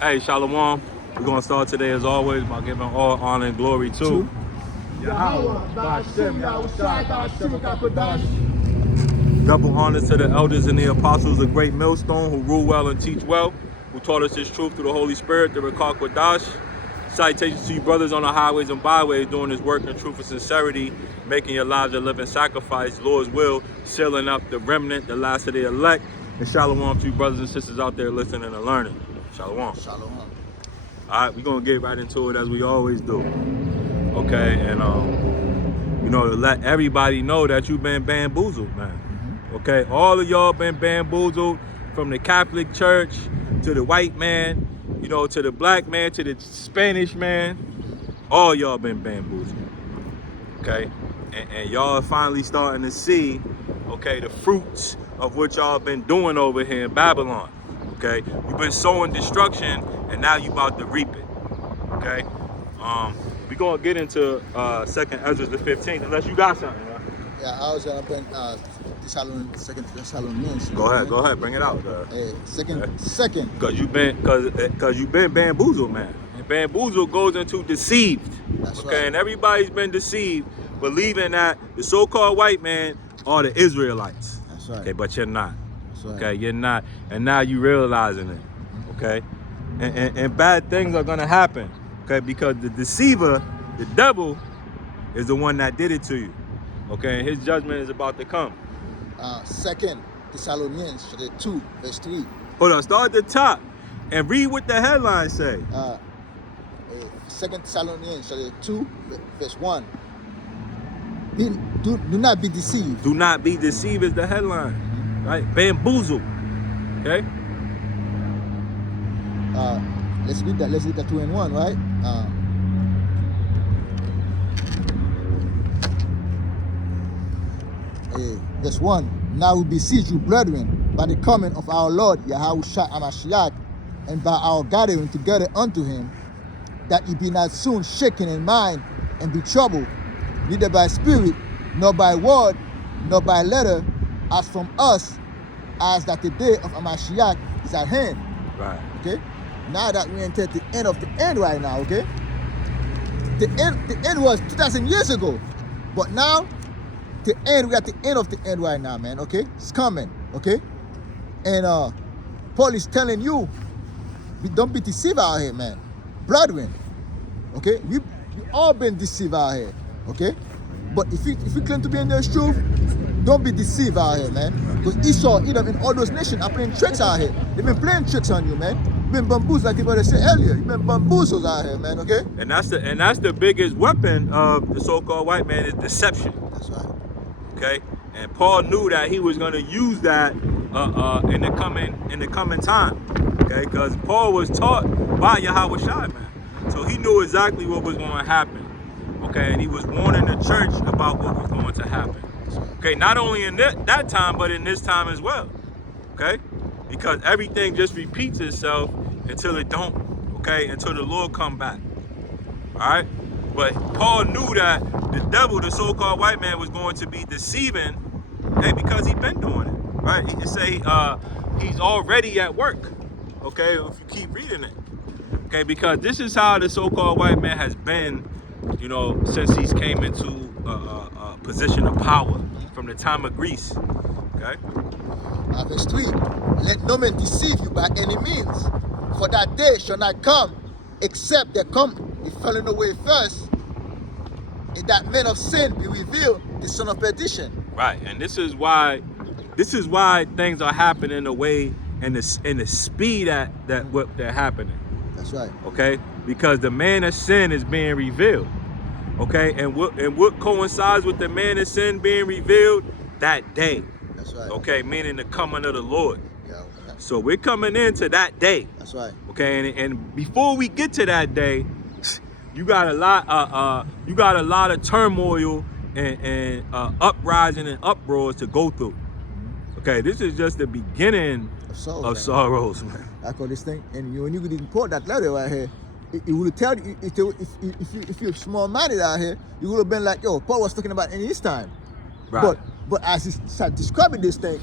Hey, Shalom. We're going to start today, as always, by giving all honor and glory to Yahweh, Ba'ashem, Yahushua, Ba'ashem, Kakadash. Double honors to the elders and the apostles of Great Millstone who rule well and teach well, who taught us this truth through the Holy Spirit, the Rekah Kodash. Citations to you brothers on the highways and byways doing this work in truth and sincerity, making your lives a living sacrifice, Lord's will, sealing up the remnant, the last of the elect. And shalom to you brothers and sisters out there listening and learning. Shalom. Shalom. All right, we're going to get right into it as we always do. Okay, and you know, to let everybody know that you've been bamboozled, man. Okay, all of y'all been bamboozled, from the Catholic Church to the white man, you know, to the black man, to the Spanish man. All y'all been bamboozled. Okay, and y'all are finally starting to see, okay, the fruits of what y'all been doing over here in Babylon. Okay, you've been sowing destruction, and now you about to reap it. Okay, we gonna get into Second Ezra the 15th, unless you got something. Right? Yeah, I was gonna bring Second Thessalonians. Go ahead, bring it out. Second. Cause you've been bamboozled, man. And bamboozled goes into deceived. That's okay, right. and everybody's been deceived, believing that the so-called white man are the Israelites. That's right. Okay, but you're not. That's right. Okay, you're not, and now you realizing it. Okay, and bad things are gonna happen. Okay, because the deceiver, the devil, is the one that did it to you. Okay, and his judgment is about to come. Second Thessalonians chapter 2, verse 3. Hold on, start at the top and read what the headline say. Second Thessalonians chapter 2, verse 1. Do not be deceived. Do not be deceived is the headline. Right? Bamboozle. Okay? Let's read that 2 and 1, right? Verse 1. Now we beseech you, brethren, by the coming of our Lord Yahushua HaMashiach, and by our gathering together unto him, that ye be not soon shaken in mind and be troubled, neither by spirit, nor by word, nor by letter, as from us, as that the day of Hamashiach is at hand. Right. Okay? Now that we enter the end of the end right now, okay? The end was 2,000 years ago. But now, we're at the end of the end right now, man, okay? It's coming, okay? And Paul is telling you, don't be deceived out here, man. Brethren, okay? We all been deceived out here, okay? But if you claim to be in the truth, don't be deceived out here, man. Because Esau, Edom, and all those nations are playing tricks out here. They've been playing tricks on you, man. You've been bamboozled, like you brother said earlier. You've been bamboozled out here, man, okay? And that's the biggest weapon of the so-called white man is deception. That's right. Okay? And Paul knew that he was gonna use that in the coming time. Okay, because Paul was taught by Yahweh Shai, man. So he knew exactly what was going to happen. Okay, and he was warning the church about what was going to happen. Okay, not only in that time, but in this time as well. Okay, because everything just repeats itself until it don't. Okay, until the Lord come back. All right, but Paul knew that the devil, the so-called white man, was going to be deceiving. Hey, because he's been doing it. Right? He can say he's already at work. Okay, if you keep reading it. Okay, because this is how the so-called white man has been, you know, since he's came into a position of power from the time of Greece. Okay. Verse 3. Let no man deceive you by any means, for that day shall not come, except there come a falling away first, and that man of sin be revealed, the son of perdition. Right, and this is why things are happening the way and the speed that what they're happening. That's right. Okay, because the man of sin is being revealed. Okay, and what coincides with the man of sin being revealed? That day. That's right. Okay, meaning the coming of the Lord. Yeah. So we're coming into that day. That's right. Okay, and before we get to that day, you got a lot of turmoil and uprising and uproars to go through. Okay, this is just the beginning of sorrows, man. I call this thing, and when you didn't quote that letter right here, it would tell you, if you're small-minded out here, you would have been like, yo, Paul was talking about in his time. Right. But as he started describing this thing,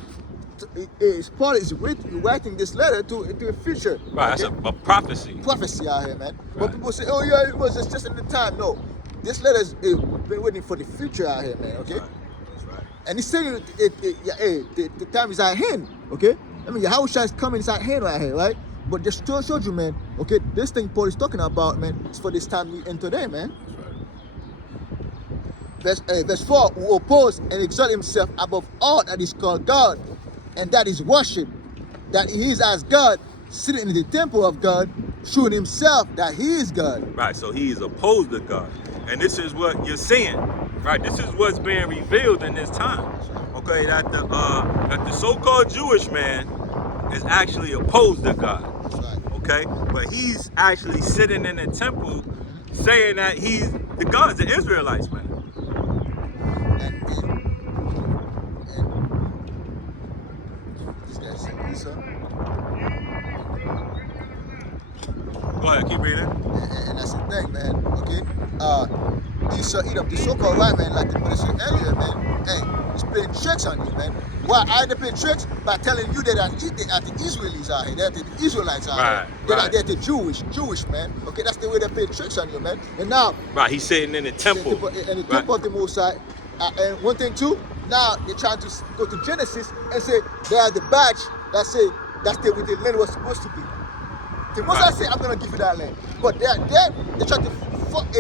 Paul is writing this letter to a future. Right, that's a prophecy. Prophecy out here, man. But Right. people say, oh yeah, it was just in the time. No, this letter has been waiting for the future out here, man. Okay, That's right. and he's saying the time is at hand. Okay, I mean Yahushua is coming, is at hand right here, right? But just showed you, man. Okay, this thing Paul is talking about, man, is for this time we in today, man. Verse 4, who oppose and exalt himself above all that is called God, and that is worship, that he is as God, sitting in the temple of God, showing himself that he is God. Right, so he is opposed to God. And this is what you're seeing. Right, this is what's being revealed in this time. Okay, that the so-called Jewish man is actually opposed to God. That's right. Okay, but he's actually sitting in the temple saying that he's the gods, the Israelites, man. And this guy said Esau. Go ahead, keep reading. And that's the thing, man. Okay, Esau eat up the so-called white man, like the brother said earlier, man. Hey, he's playing tricks on you, man. Why I they play tricks? By telling you that they are the Israelis out here, they're the Israelites out Right, here. They're right. like they're the Jewish man. Okay, that's the way they play tricks on you, man. And now Right, he's sitting in the temple. in the temple of the Most High. And one thing too, now they're trying to go to Genesis and say they are the badge that say that's the way the land was supposed to be. The Most High say I'm gonna give you that land, but they're trying to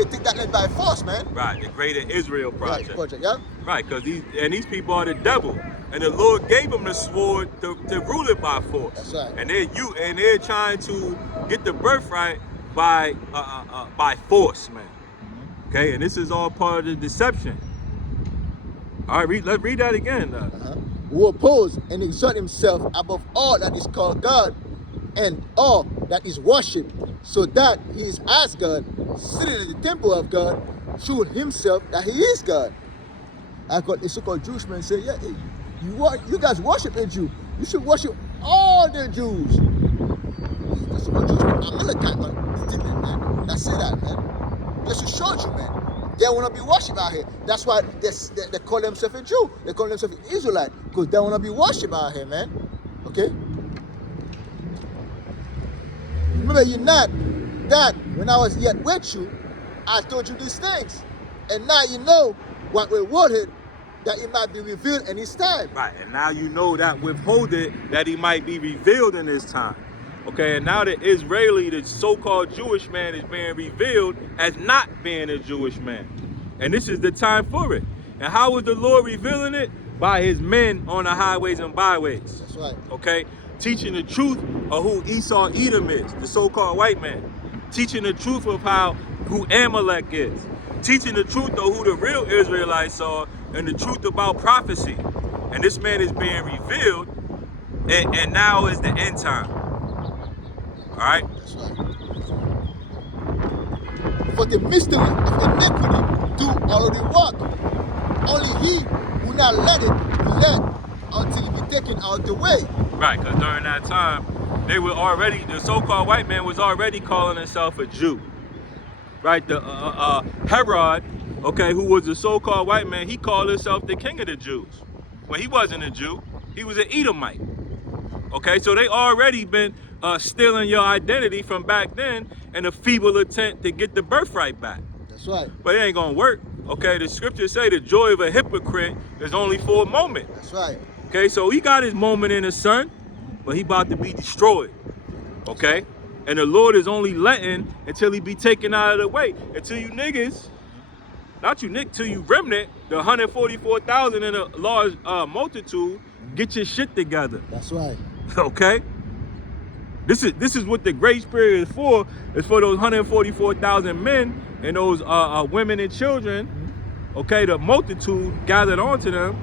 take that land by force, man. Right, the Greater Israel Project. Right, project, yeah. Right, because these people are the devil, and the Lord gave them the sword to rule it by force. That's right. And they're trying to get the birthright by force, man. Okay, and this is all part of the deception. All right, let's read that again. Who oppose and exalt himself above all that is called God and all that is worshipped, so that he is as God, sitting in the temple of God, showing himself that he is God. I got a so-called Jewish man say, yeah, hey, you guys worship a Jew. You should worship all the Jews. The so-called Jewish man, Amalekite, man. That's it, man. Just to show you, man. They want to be worshipped out here. That's why they call themselves a Jew. They call themselves an Israelite, because they want to be worshipped out here, man. Okay? Remember, you're not that when I was yet with you, I told you these things. And now you know what rewarded that it might be revealed in his time. Right, and now you know that withholded that he might be revealed in this time. Okay, and now the Israeli, the so-called Jewish man, is being revealed as not being a Jewish man. And this is the time for it. And how is the Lord revealing it? By his men on the highways and byways. That's right. Okay, teaching the truth of who Esau Edom is, the so-called white man. Teaching the truth of who Amalek is. Teaching the truth of who the real Israelites are and the truth about prophecy. And this man is being revealed, and now is the end time. All right? That's right. For the mystery of iniquity do already work. Only he will not let it be let until it be taken out of the way. Right, because during that time, the so-called white man was already calling himself a Jew. Right, the Herod, okay, who was the so-called white man, he called himself the king of the Jews. Well, he wasn't a Jew, he was an Edomite. Okay, so they already been stealing your identity from back then in a feeble attempt to get the birthright back. That's right. But it ain't gonna work. Okay, the scriptures say the joy of a hypocrite is only for a moment. That's right. Okay, so he got his moment in the sun, but he about to be destroyed. Okay? And the Lord is only letting until he be taken out of the way. Until you niggas, not you niggas, till you remnant, the 144,000 in a large multitude, get your shit together. That's right. Okay? This is what the grace period is for those 144,000 men and those women and children, okay, the multitude gathered onto them,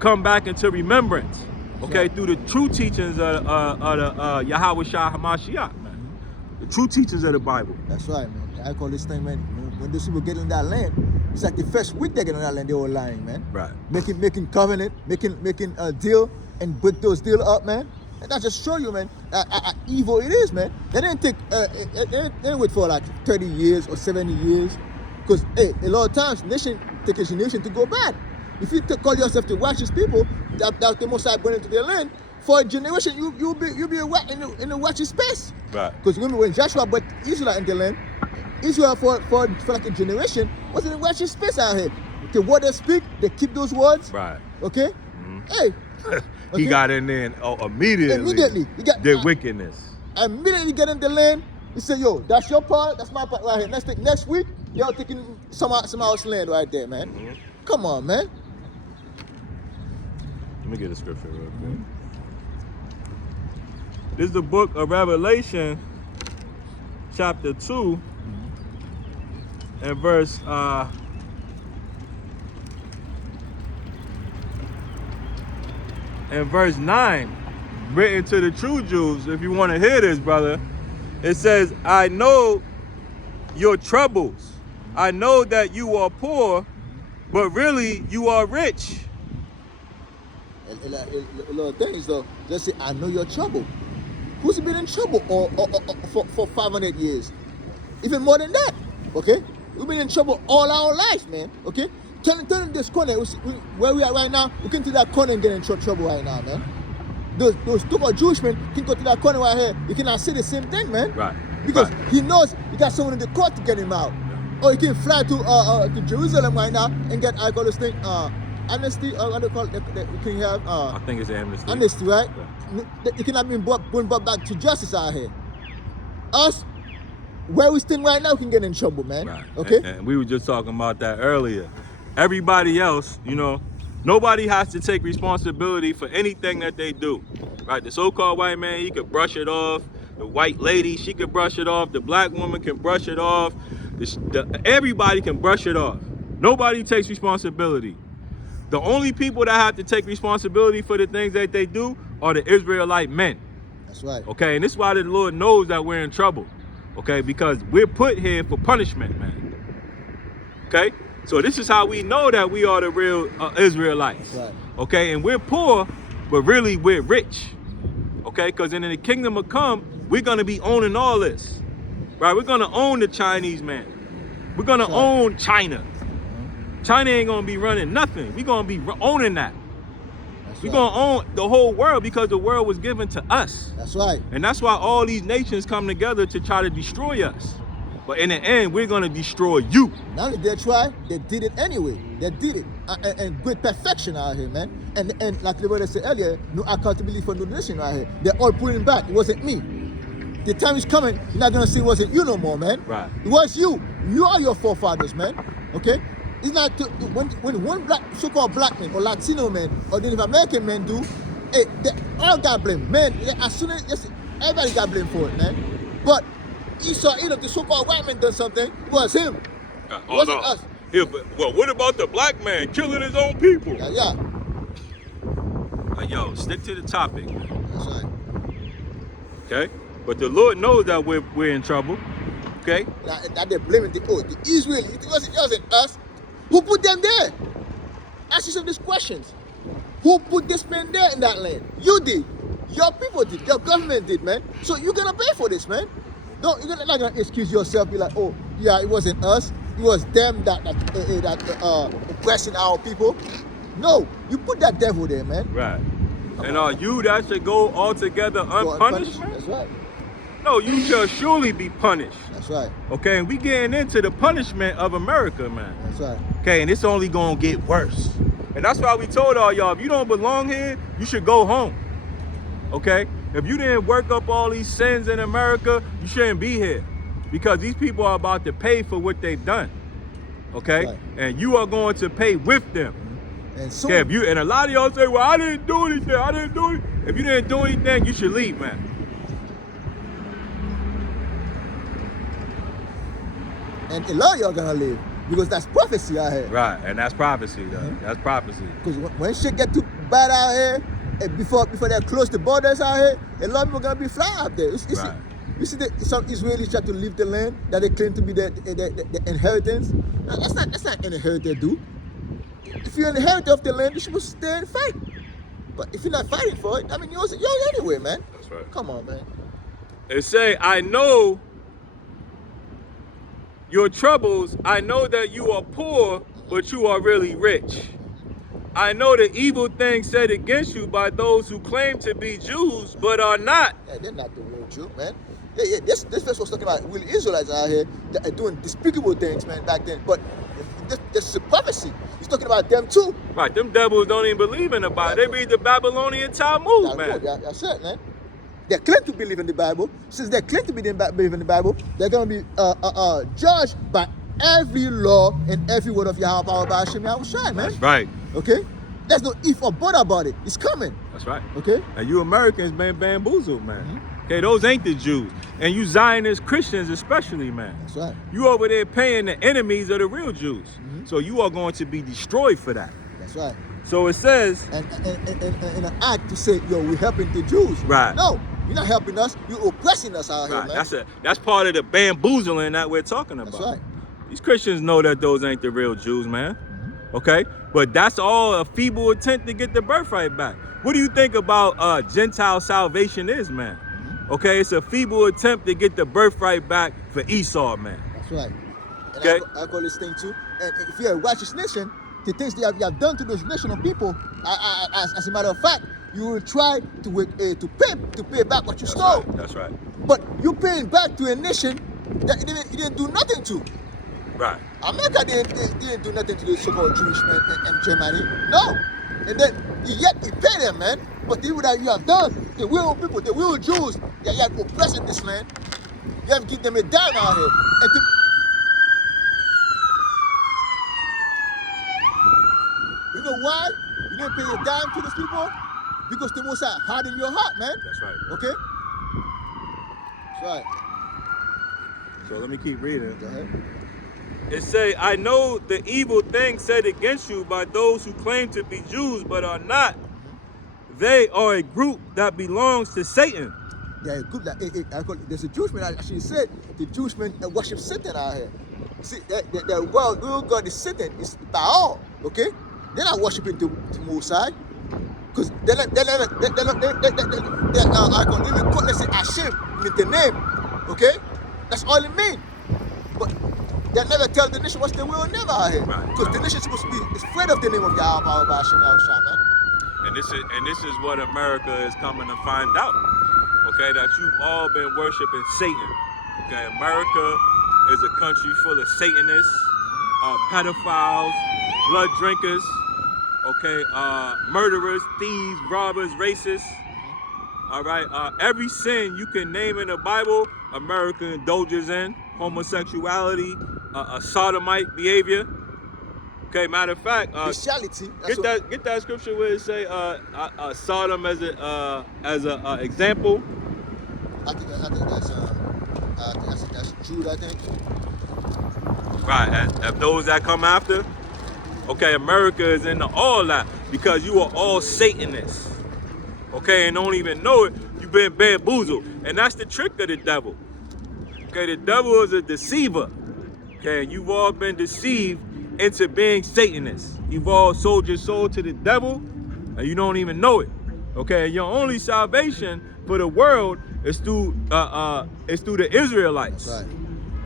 come back into remembrance, okay, through the true teachings of the Yahushua HaMashiach, man. The true teachings of the Bible. That's right, man. I call this thing, man, when those people get in that land, it's like the first week they get in that land, they were lying, man. Right. Making covenant, making a deal, and break those deals up, man. And that just show you, man, how evil it is, man. They didn't take, they didn't wait for like 30 years or 70 years. Because, hey, a lot of times, nation take a nation to go bad. If you call yourself the righteous people, that the Most High bring into their land, for a generation, you'll be in the watching space. Right. Because remember when Joshua brought Israel in the land, Israel for like a generation was in the watching space out here. The word they speak, they keep those words. Right. Okay? Hey. He Okay? got in there and immediately He got did wickedness. immediately get in the land. He said, yo, that's your part, that's my part right here. Next week, y'all taking some else's land right there, man. Come on, man. Let me get a scripture real quick. This is the book of Revelation, chapter 2, and verse 9, written to the true Jews. If you want to hear this, brother, it says, I know your troubles. I know that you are poor, but really you are rich. A lot of things though. Just say, I know your trouble. Who's been in trouble for 500 years? Even more than that. Okay? We've been in trouble all our life, man. Okay? Turn this corner. Where we are right now, we can to that corner and get in trouble right now, man. Those two Jewish men can go to that corner right here. You cannot say the same thing, man. Right. Because Right. he knows he got someone in the court to get him out. Or he can fly to Jerusalem right now and get, I call this thing, amnesty, or what do you call it? You can have I think it's amnesty. amnesty, right? You cannot be brought back to justice out here. Us, where we stand right now, can get in trouble, man. Right. Okay? And we were just talking about that earlier. Everybody else, nobody has to take responsibility for anything that they do. Right? The so-called white man, he could brush it off. The white lady, she could brush it off. The black woman can brush it off. Everybody can brush it off. Nobody takes responsibility. The only people that have to take responsibility for the things that they do are the Israelite men. That's right. Okay, and this is why the Lord knows that we're in trouble. Okay, because we're put here for punishment, man. Okay, so this is how we know that we are the real Israelites. That's right. Okay, and we're poor, but really we're rich. Okay, because in the kingdom of come, we're gonna be owning all this. Right, we're gonna own the Chinese man. We're gonna That's right. own China. China ain't gonna be running nothing. We're gonna be owning that. That's We're right. gonna own the whole world because the world was given to us. That's right. And that's why all these nations come together to try to destroy us. But in the end, we're gonna destroy you. Not only they try, they did it anyway. They did it. And great perfection out here, man. And like the brother said earlier, no accountability for no nation right here. They're all pulling back. It wasn't me. The time is coming, you're not gonna say it wasn't you no more, man. Right. It was you. You are your forefathers, man. Okay? It's not when one black so-called black man or Latino man or Native American man do, hey, they all got blamed. Man, as soon as everybody got blamed for it, man. But Esau, the so-called white man done something, it was him. It wasn't us. Yeah, but well, what about the black man killing his own people? Yeah. Yo, stick to the topic. That's right. Okay? But the Lord knows that we're in trouble. Okay? Now they're blaming the Israel. It wasn't us. Who put them there? Ask yourself these questions. Who put this man there in that land? You did. Your people did. Your government did, man. So you're gonna pay for this, man. You're not gonna excuse yourself. Be like, oh, yeah, it wasn't us. It was them that oppressing our people. No, you put that devil there, man. Right. And are you that should go altogether unpunished? That's right. No, you shall surely be punished. That's right. Okay, and we getting into the punishment of America, man. That's right. Okay, and it's only gonna get worse. And that's why we told all y'all, if you don't belong here, you should go home. Okay? If you didn't work up all these sins in America, you shouldn't be here. Because these people are about to pay for what they've done. Okay? Right. And you are going to pay with them. And soon, Okay, and a lot of y'all say, well, I didn't do anything. I didn't do it. If you didn't do anything, you should leave, man. and a lot of y'all gonna leave because that's prophecy out here. Right, and that's prophecy, though. That's prophecy. Because when shit get too bad out here, and before they close the borders out here, a lot of people gonna be flying out there. Right. You see some Israelis try to leave the land that they claim to be the inheritance. Now, that's not inherited, dude. If you're an inheritor of the land, you're supposed to stay and fight. But if you're not fighting for it, I mean, you're anyway, man. That's right. Come on, man. It say, I know your troubles. I know that you are poor, but you are really rich. I know the evil things said against you by those who claim to be Jews but are not. Yeah, they're not the real Jew, man. Yeah, this verse was talking about real Israelites out here that are doing despicable things, man, back then. But this is a prophecy. He's talking about them too. Right, them devils don't even believe in the Bible. They read the Babylonian Talmud, man. That's it, man. They claim to believe in the Bible. Since they claim to believe in the Bible, they're going to be judged by every law and every word of Yahweh, power by Hashem Yahushua, man. That's right. Okay? There's no if or but about it. It's coming. That's right. Okay? And you Americans been bamboozled, man. Mm-hmm. Okay, those ain't the Jews. And you Zionist Christians especially, man. That's right. You over there paying the enemies of the real Jews. Mm-hmm. So you are going to be destroyed for that. That's right. So it says, And in an act to say, yo, we're helping the Jews. Right. No, you're not helping us. You're oppressing us out right, here, man. that's part of the bamboozling that we're talking about. That's right. These Christians know that those ain't the real Jews, man. Mm-hmm. Okay? But that's all a feeble attempt to get the birthright back. What do you think about Gentile salvation is, man? Mm-hmm. Okay, it's a feeble attempt to get the birthright back for Esau, man. That's right. And Okay. I call this thing too. And if you're a righteous nation, the things that you have done to those national people, as a matter of fact, you will try to pay back what you stole. Right. That's right. But you're paying back to a nation that you didn't do nothing to. Right. America didn't do nothing to the so-called Jewish men in Germany. No. And then yet you pay them, man. But the that you have done, the real people, the real Jews, that you have oppressing this land, you have to give them a dime out here. And you know why? You didn't pay a dime to those people? Because the Most High hardened your heart, man. That's right. Okay? That's right. So let me keep reading. Go ahead. It say, I know the evil things said against you by those who claim to be Jews but are not. They are a group that belongs to Satan. Yeah, good. There's a Jewish man actually said the Jewish men worship Satan out here. See, the world real God is Satan, is Baal. Okay, they're not worshiping the Mosai, because they even call let's say Hashem with the name. Okay, that's all it means. But they never tell the nation what's the will never out here, because the nation is supposed to be afraid of the name of Yahweh, power by Hashem Yahushua, man. And this is what America is coming to find out. Okay, that you've all been worshiping Satan. Okay, America is a country full of Satanists, pedophiles, blood drinkers, okay, murderers, thieves, robbers, racists. All right, every sin you can name in the Bible, America indulges in. Homosexuality, a sodomite behavior. Okay, matter of fact, bestiality. Get that scripture where it say Sodom as a example. I think that's Jude, I think. Right, as those that come after. Okay, America is into all that because you are all Satanists. Okay, and don't even know it. You've been bamboozled, and that's the trick of the devil. Okay, the devil is a deceiver. Okay, and you've all been deceived into being Satanists. You've all sold your soul to the devil, and you don't even know it. Okay, and your only salvation for the world is through the Israelites. That's right.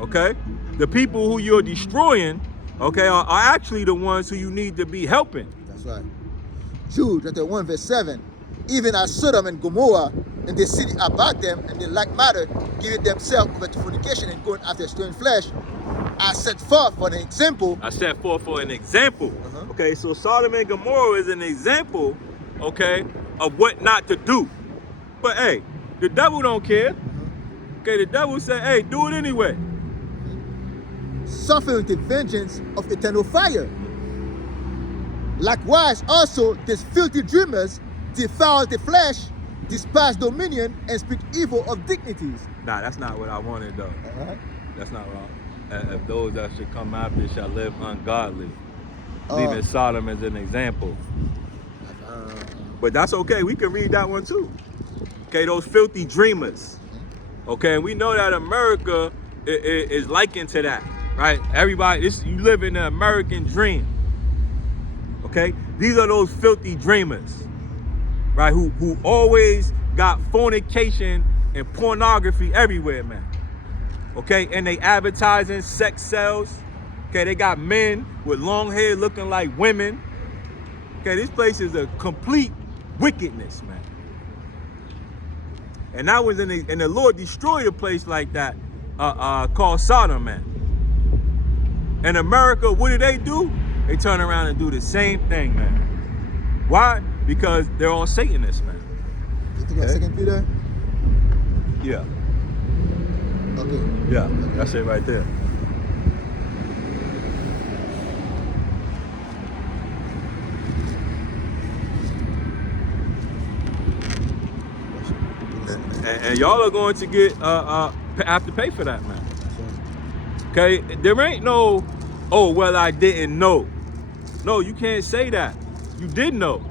Okay, the people who you're destroying, okay, are actually the ones who you need to be helping. That's right. Jude chapter 1 verse 7. Even as Sodom and Gomorrah and the city about them, and in like matter, giving themselves over to fornication and going after strange flesh, I set forth for an example. Okay, so Sodom and Gomorrah is an example, okay, of what not to do. But hey, the devil don't care. Okay, the devil said, hey, do it anyway. Suffering the vengeance of eternal fire. Likewise, also, these filthy dreamers defile the flesh, despise dominion, and speak evil of dignities. Nah, that's not what I wanted, though. Alright. That's not wrong. If those that should come after shall live ungodly. Leaving Sodom as an example. But that's okay. We can read that one too. Okay, those filthy dreamers. Okay, and we know that America is likened to that, right? Everybody, you live in the American dream. Okay, these are those filthy dreamers, right? Who always got fornication and pornography everywhere, man. Okay, and they advertising sex sells. Okay, they got men with long hair looking like women. Okay, this place is a complete wickedness, man. And that was and the Lord destroyed a place like that, called Sodom, man. In America, what do? They turn around and do the same thing, man. Why? Because they're all Satanists, man. You think that's 2 Peter? Yeah. Okay. Yeah, that's it right there. And y'all are going to get have to pay for that, man. Okay, there ain't no, oh well, I didn't know. No, you can't say that. You did know.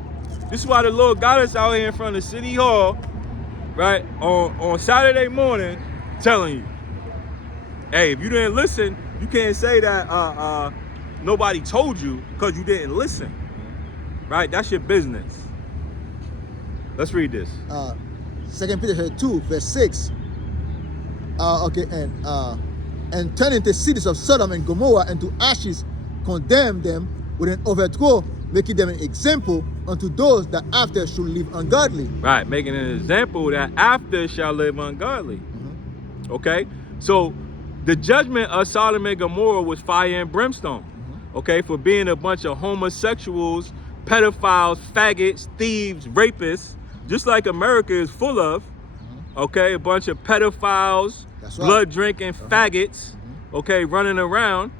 This is why the Lord got us out here in front of City Hall, right, on Saturday morning, telling you, hey, if you didn't listen, you can't say that nobody told you because you didn't listen, right? That's your business. Let's read this. 2 Peter 2, verse 6. Okay, and turning the cities of Sodom and Gomorrah into ashes, condemn them with an overthrow, making them an example unto those that after should live ungodly. Right, making an example that after shall live ungodly. Okay, so the judgment of Sodom and Gomorrah was fire and brimstone. Okay, for being a bunch of homosexuals, pedophiles, faggots, thieves, rapists, just like America is full of. Okay, a bunch of pedophiles, That's right. blood drinking faggots, okay, running around.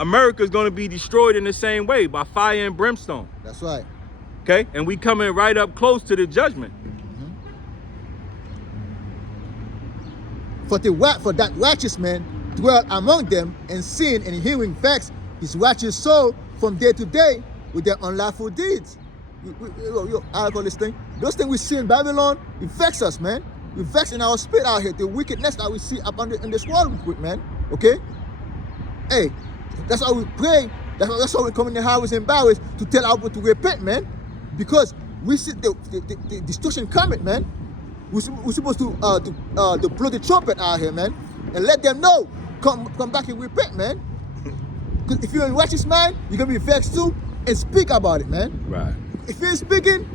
America's going to be destroyed in the same way, by fire and brimstone. That's right. Okay, and we coming right up close to the judgment. For that righteous man dwell among them, and seeing and hearing facts, his righteous soul from day to day with their unlawful deeds. I call this thing. Those things we see in Babylon, it affects us, man. It affects in our spirit out here. The wickedness that we see up in this world, man. Okay? Hey, that's why we pray. That's why we come in the highways and byways to tell our people to repent, man. Because we see the destruction coming, man. We're supposed to blow the trumpet out here, man, and let them know, come back and repent, man. Because if you're in righteous mind, you're gonna be vexed too, and speak about it, man. Right. If you're speaking,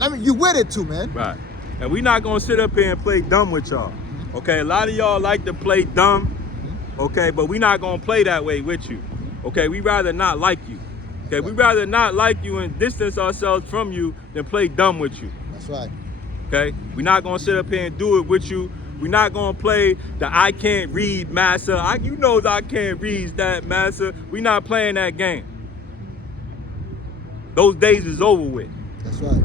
I mean, you waited too, man. Right. And we're not gonna sit up here and play dumb with y'all. Okay, a lot of y'all like to play dumb, okay, but we're not gonna play that way with you. Okay, we rather not like you. Okay, we rather not like you and distance ourselves from you than play dumb with you. That's right. Okay, we're not gonna sit up here and do it with you. We're not gonna play the I can't read massa. You know I can't read that massa. We're not playing that game. Those days is over with. That's right.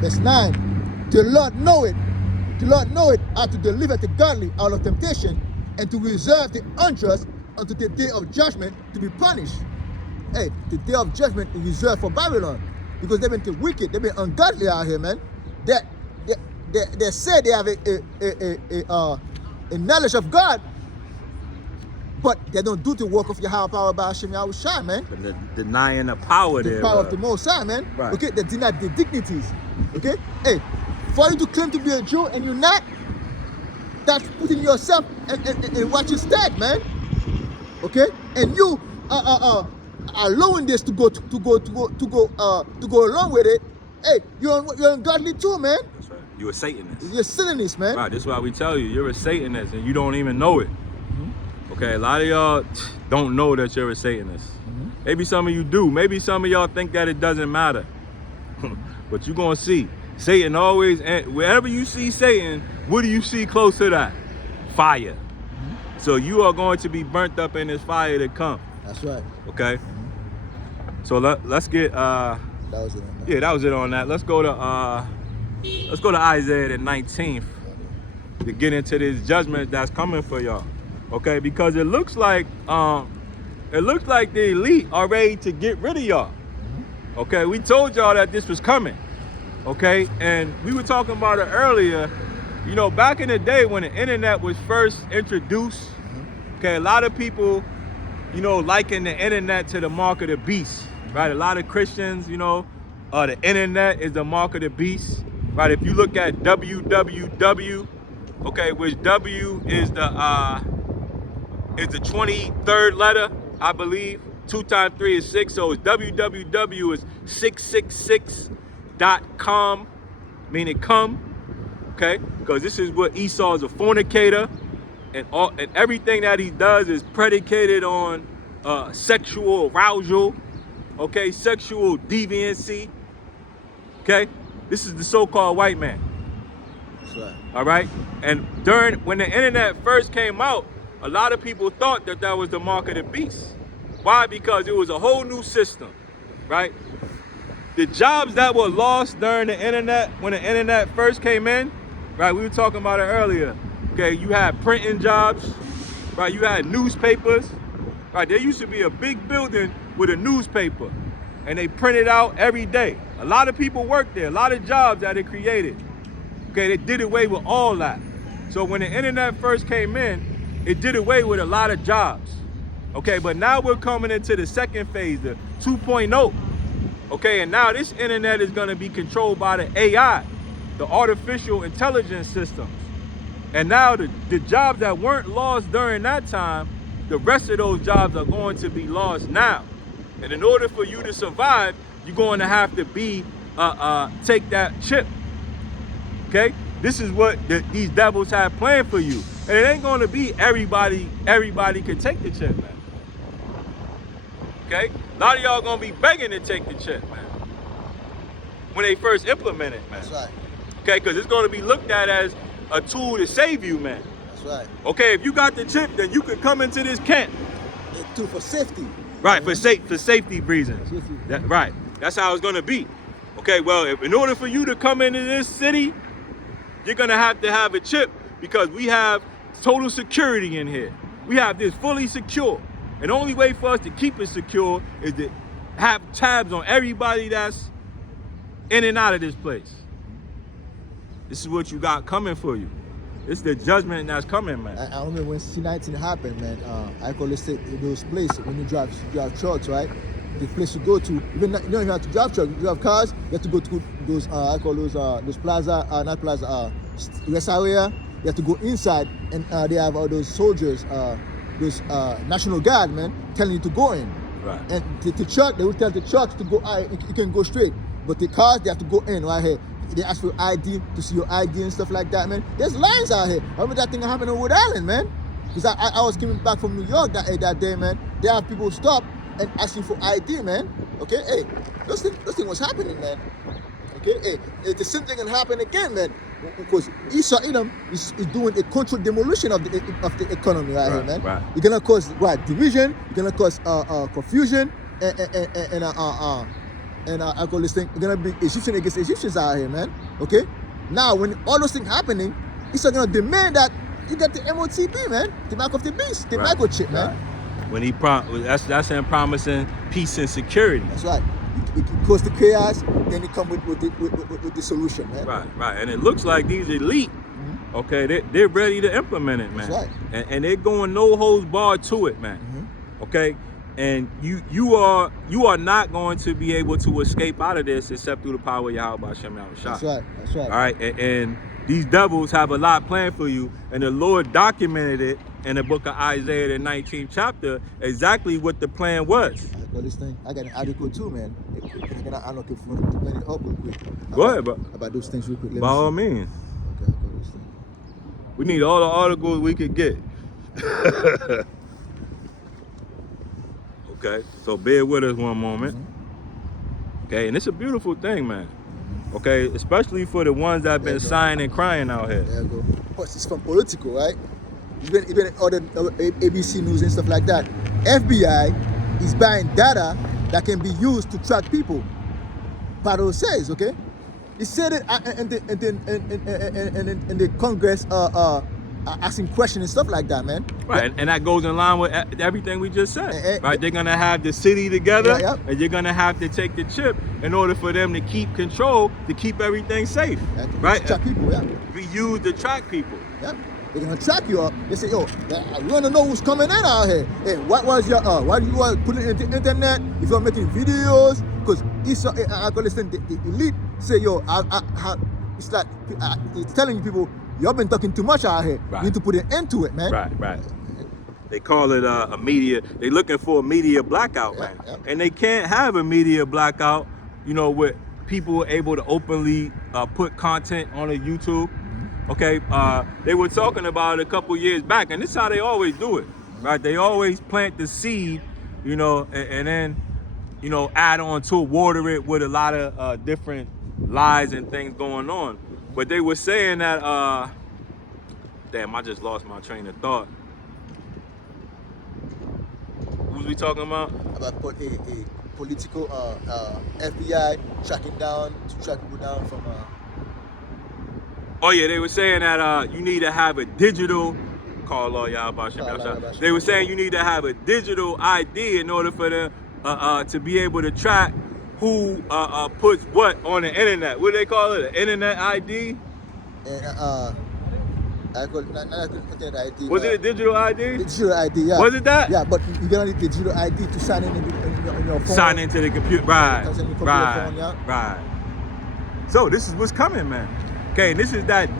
Verse 9. The Lord know it how to deliver the godly out of temptation, and to reserve the unjust unto the day of judgment to be punished. Hey, the day of judgment is reserved for Babylon, because they've been too wicked, they've been ungodly out here, man. They say they have a knowledge of God, but they don't do the work of Yahweh power by Hashem Yahushua, man. But they're denying the power there. The power of the Most High, man. Right. Okay, they deny the dignities. Okay, hey, for you to claim to be a Jew and you're not, that's putting yourself in what you stand, man. Okay, and you allowing this to go along with it. Hey, you're ungodly too, man. That's right. You're a Satanist. You're a Satanist, man. Right. That's why we tell you you're a Satanist and you don't even know it. Okay, a lot of y'all don't know that you're a Satanist. Maybe some of you do. Maybe some of y'all think that it doesn't matter. But you're gonna see. Satan always, wherever you see Satan, what do you see close to that? Fire. So you are going to be burnt up in this fire to come. That's right. Okay. So let's get That was it. yeah, that was it on that. Let's go to Isaiah the 19th to get into this judgment that's coming for y'all. Okay, because it looks like the elite are ready to get rid of y'all. Okay, we told y'all that this was coming. Okay, and we were talking about it earlier. You know, back in the day when the internet was first introduced, okay, a lot of people, you know, liken the internet to the mark of the beast, right? A lot of Christians, you know, the internet is the mark of the beast, right? If you look at www, okay, which W is the is the 23rd letter, I believe. 2 times 3 is 6, so it's www is 666.com, meaning come, okay? Because this is what Esau is, a fornicator, and everything that he does is predicated on sexual arousal, okay? Sexual deviancy, okay? This is the so-called white man. That's right. All right? And when the internet first came out, a lot of people thought that that was the mark of the beast. Why? Because it was a whole new system, right? The jobs that were lost during the internet, when the internet first came in, right? We were talking about it earlier. Okay, you had printing jobs, right? You had newspapers, right? There used to be a big building with a newspaper, and they printed out every day. A lot of people worked there, a lot of jobs that it created. Okay, they did away with all that. So when the internet first came in, it did away with a lot of jobs. Okay, but now we're coming into the second phase, the 2.0. Okay, and now this internet is gonna be controlled by the AI, the artificial intelligence systems. And now the jobs that weren't lost during that time, the rest of those jobs are going to be lost now. And in order for you to survive, you're going to have to take that chip. Okay? This is what these devils have planned for you. And it ain't going to be everybody can take the chip, man. Okay? A lot of y'all going to be begging to take the chip, man. When they first implement it, man. That's right. Okay? Because it's going to be looked at as a tool to save you, man. That's right. Okay, if you got the chip, then you can come into this camp. A tool for safety. Right, for safety reasons. Safety. Right, that's how it's gonna be. Okay, well, in order for you to come into this city, you're gonna have to have a chip because we have total security in here. We have this fully secure. And the only way for us to keep it secure is to have tabs on everybody that's in and out of this place. This is what you got coming for you. This is the judgment that's coming, man. I remember when C19 happened, man. I call it those places when you drive trucks, right? The place you go to, even you don't even have to drive trucks. You drive cars. You have to go to those I call those plaza, not plaza, rest area. You have to go inside, and they have all those soldiers, those National Guard, man, telling you to go in. Right. And the truck, they will tell the trucks to go. You can go straight, but the cars they have to go in right here. They ask for ID to see your ID and stuff like that, man. There's lines out here. I remember that thing happened in Rhode Island, man. Because I was coming back from New York that day, man. They have people stop and asking for ID, man. Okay, hey, those things was happening, man. Okay, hey, the same thing can happen again, man. Because Esau Edom is doing a controlled demolition of the economy right here, man. Right. You're gonna cause division. You're gonna cause confusion and I call this thing, it's gonna be Egyptian against Egyptians out here, man. Okay? Now, when all those things happening, it's gonna demand that you get the MOTB, man, the mark of the beast, the microchip, man. When that's him promising peace and security. That's right. It goes to chaos, then it come with the solution, man. Right. And it looks like these elite, okay, they're ready to implement it, man. That's right. And they're going no holds barred to it, man. Okay? And you are not going to be able to escape out of this except through the power of Yahweh Hashem Yahushua. That's right. All right, and these devils have a lot planned for you, and the Lord documented it in the book of Isaiah, the 19th chapter, exactly what the plan was. I got this thing. I got an article too, man. I'm looking for to bring it up real quick. Go ahead, bro. About those things real quick. By all means. Okay, I got this thing. We need all the articles we could get. Okay, so bear with us one moment. Okay, and it's a beautiful thing, man. Okay, especially for the ones that have been sighing and crying out here. There you go. Of course, it's from political, right? Even other ABC News and stuff like that. FBI is buying data that can be used to track people. Paro says, okay? He said it in the Congress asking questions and stuff like that, man. Right, and that goes in line with everything we just said. Right, they're gonna have the city together, and you're gonna have to take the chip in order for them to keep control, to keep everything safe. Right, track people, be used to track people. Yep. They're gonna track you up. They say, yo, we wanna know who's coming in out here. Hey, what was your why do you want to put it in the internet if you're making videos? Because I call this thing the elite say, yo, it's like it's telling people you've been talking too much out here. Right. You need to put an end to it, man. Right. They call it a media. They looking for a media blackout, man. Yeah. And they can't have a media blackout, you know, with people able to openly put content on a YouTube. Okay, they were talking about it a couple years back, and this is how they always do it, right? They always plant the seed, you know, and then, you know, add on to it, water it with a lot of different lies and things going on. But they were saying that, damn, I just lost my train of thought. What was we talking about? About put a political FBI tracking people down from. Oh yeah, they were saying that you need to have a digital. They were saying you need to have a digital ID in order for them to be able to track who puts what on the internet. What do they call it? An internet ID? And I call it ID. Was it a digital ID? Digital ID, yeah. Was it that? Yeah, but you're gonna need digital ID to sign in your phone. Sign into the computer, right? Right. Phone, yeah. Right. So this is what's coming, man. Okay, this is that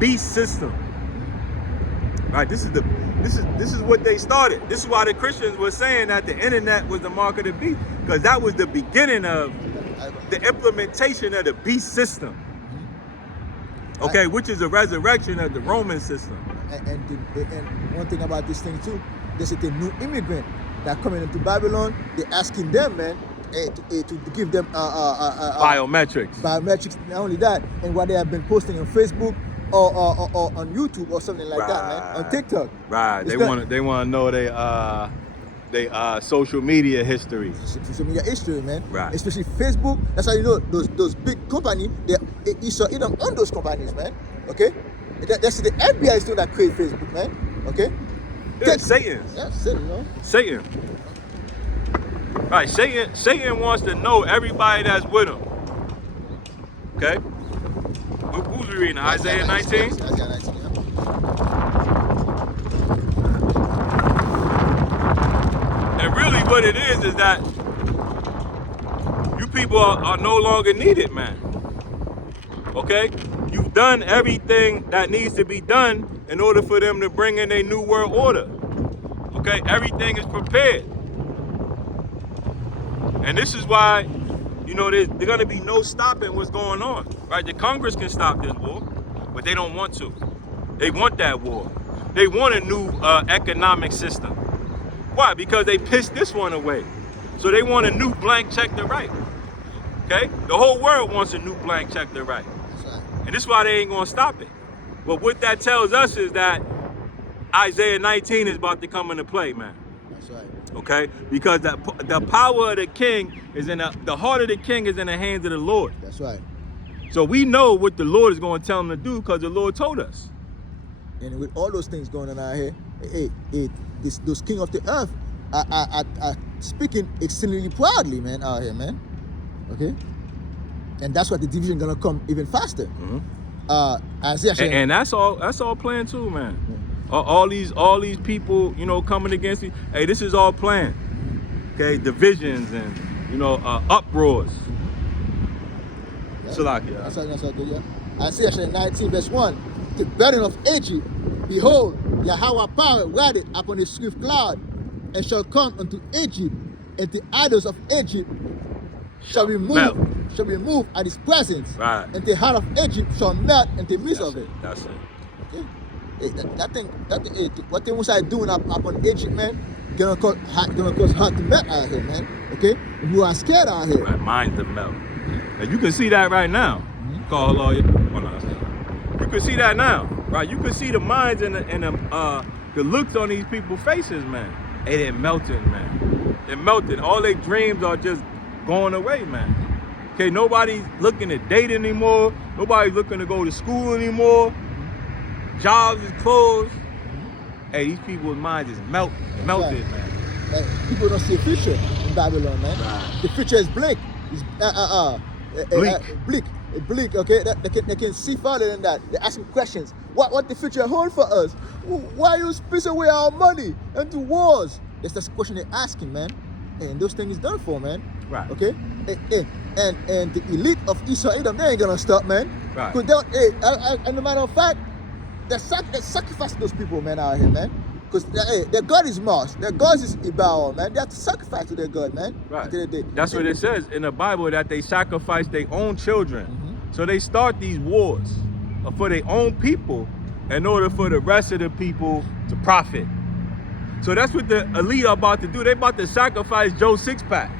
beast system. Right, this is what they started. This is why the Christians were saying that the internet was the mark of the beast, because that was the beginning of the implementation of the beast system. Okay, which is a resurrection of the Roman system. And one thing about this thing too, there's a new immigrant that coming into Babylon. They're asking them, man, to give them biometrics. Biometrics. Not only that, and what they have been posting on Facebook or on YouTube or something like that, man, on TikTok. Right. They want to know they social media history. Social media history, man. Right. Especially Facebook. That's how you know those big companies. You saw them on those companies, man. Okay. That's the FBI is doing that create Facebook, man. Okay. Yeah, Satan. Yeah, Satan, you know. Satan. Right. Satan wants to know everybody that's with him. Okay. Who's we reading? Isaiah 19. Isaiah 19. Yeah. And really what it is that you people are no longer needed, man. Okay? You've done everything that needs to be done in order for them to bring in a new world order. Okay? Everything is prepared. And this is why, you know, there's going to be no stopping what's going on. Right? The Congress can stop this war, but they don't want to. They want that war. They want a new economic system. Why? Because they pissed this one away. So they want a new blank check to write. Okay? The whole world wants a new blank check to write. That's right. And this is why they ain't gonna stop it. But what that tells us is that Isaiah 19 is about to come into play, man. That's right. Okay? Because the power of the king is in the heart of the king is in the hands of the Lord. That's right. So we know what the Lord is going to tell him to do because the Lord told us. And with all those things going on out here, those king of the earth are speaking extremely proudly, man, out here, man. Okay? And that's why the division gonna come even faster. Mm-hmm. And that's all planned too, man. Yeah. All these people, you know, coming against you. Hey, this is all planned. Okay, divisions and, you know, uproars. Yeah. Salakia. That's what yeah. Isaiah 19 verse 1. The burden of Egypt, behold, Yahweh power rideth upon a swift cloud, and shall come unto Egypt, and the idols of Egypt shall be moved at his presence, right. And the heart of Egypt shall melt in the midst of it. That's it. Okay? Hey, what they was doing upon Egypt, man, gonna cause heart to melt out here, man. Okay? We are scared out here. Right, minds to melt. And you can see that right now. Mm-hmm. Call a lawyer. You can see that now, right? You can see the minds and the looks on these people's faces, man. Hey, they're melting, man. They're melting. All their dreams are just going away, man. Okay, nobody's looking to date anymore. Nobody's looking to go to school anymore. Jobs is closed. Hey, these people's minds is melted, Right. man. People don't see a future in Babylon, man. Right. The future is bleak. It's bleak. Okay, they can see further than that. They're asking questions. What the future hold for us? Why you piss away our money into wars? That's the question they're asking, man. And those things is done for, man. Right. Okay. And the elite of Israel, they ain't gonna stop, man. Right. And no matter of fact, they sacrifice those people, man, out here, man. Because their God is Mars. Their God is Ibaal, man. They have to sacrifice to their God, man. Right. At the end of the day. That's what it says in the Bible, that they sacrifice their own children. So they start these wars for their own people in order for the rest of the people to profit. So that's what the elite are about to do. They about to sacrifice Joe Sixpack.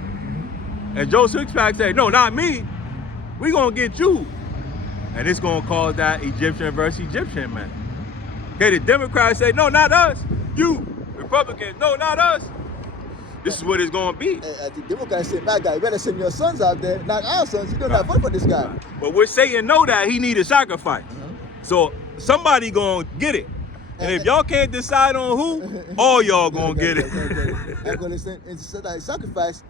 And Joe Sixpack said, no, not me. We gonna get you. And it's gonna cause that Egyptian versus Egyptian, man. Okay, the Democrats say, no, not us. You. Republicans, no, not us. This is what it's gonna be. The Democrats say, my guy, you better send your sons out there, not our sons. You don't have vote for this guy. But we're saying no that he need a sacrifice. So somebody gonna get it. And if y'all can't decide on who, all y'all gonna get it. I'm gonna say, instead of sacrifice,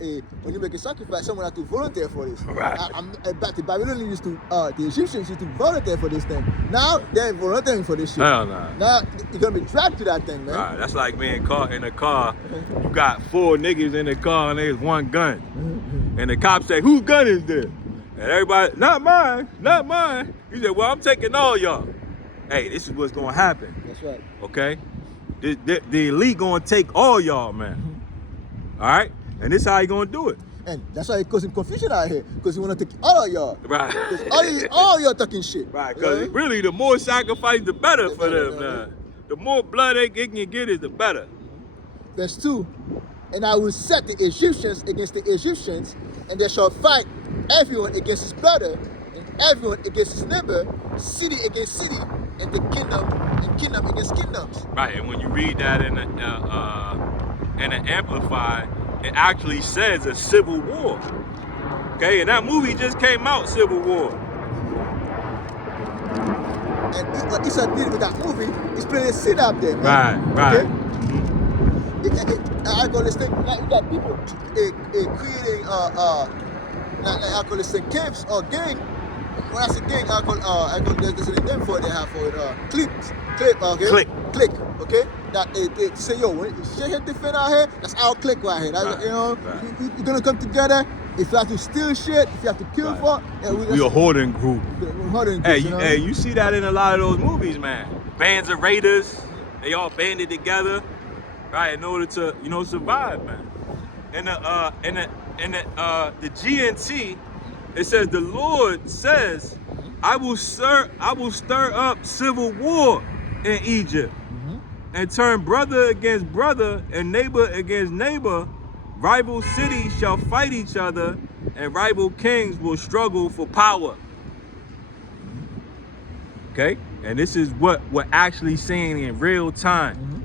when you make a sacrifice, someone has to volunteer for this. Right. Back the Babylonians used to, the Egyptians used to volunteer for this thing. Now they're volunteering for this shit. Hell nah. Now you're gonna be trapped to that thing, man. Right, that's like being caught in a car. You got 4 niggas in the car and there's 1 gun. And the cops say, whose gun is this? And everybody, not mine, not mine. He said, well, I'm taking all y'all. Hey, this is what's gonna happen. That's right. Okay? The elite gonna take all y'all, man. All right? And this how he gonna do it. And that's why it causing confusion out here, because you want to take all of y'all. Right. All y'all talking shit. Right, because really the more sacrifice, the better for them. Now. The more blood they can get is the better. Verse 2, and I will set the Egyptians against the Egyptians, and they shall fight everyone against his brother, and everyone against his neighbor, city against city, and the kingdom against kingdoms. Right, and when you read that in the Amplified, it actually says a civil war. Okay, and that movie just came out, Civil War. And what Issa did with that movie is playing a scene up there, man. Right. Okay? I call this thing, like you got people creating, I call this thing camps or gang. When I say gang, I call there's a name for it, they have for it, click, okay? Click, okay? That they say, yo, when shit hit the fan out here, that's our click right here. That's, you know, you're gonna come together. If you have to steal shit, if you have to kill for, we a hoarding group. Hey, you know? Hey, you see that in a lot of those movies, man. Bands of raiders, they all banded together, right, in order to, you know, survive, man. And the GNT, it says the Lord says, I will stir up civil war in Egypt, and turn brother against brother and neighbor against neighbor. Rival cities shall fight each other, and rival kings will struggle for power. Okay, and this is what we're actually seeing in real time.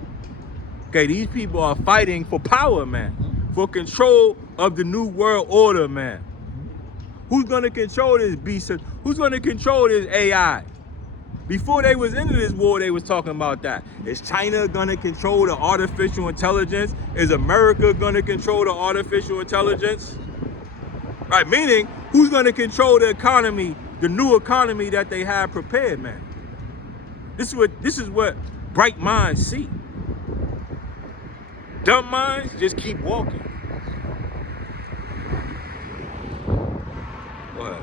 Okay, these people are fighting for power, man, for control of the new world order, man. Who's gonna control this beast? Who's gonna control this AI? Before they was into this war, they was talking about that. Is China gonna control the artificial intelligence? Is America gonna control the artificial intelligence? Right, meaning, who's gonna control the economy, the new economy that they have prepared, man? This is what bright minds see. Dumb minds just keep walking. Go ahead.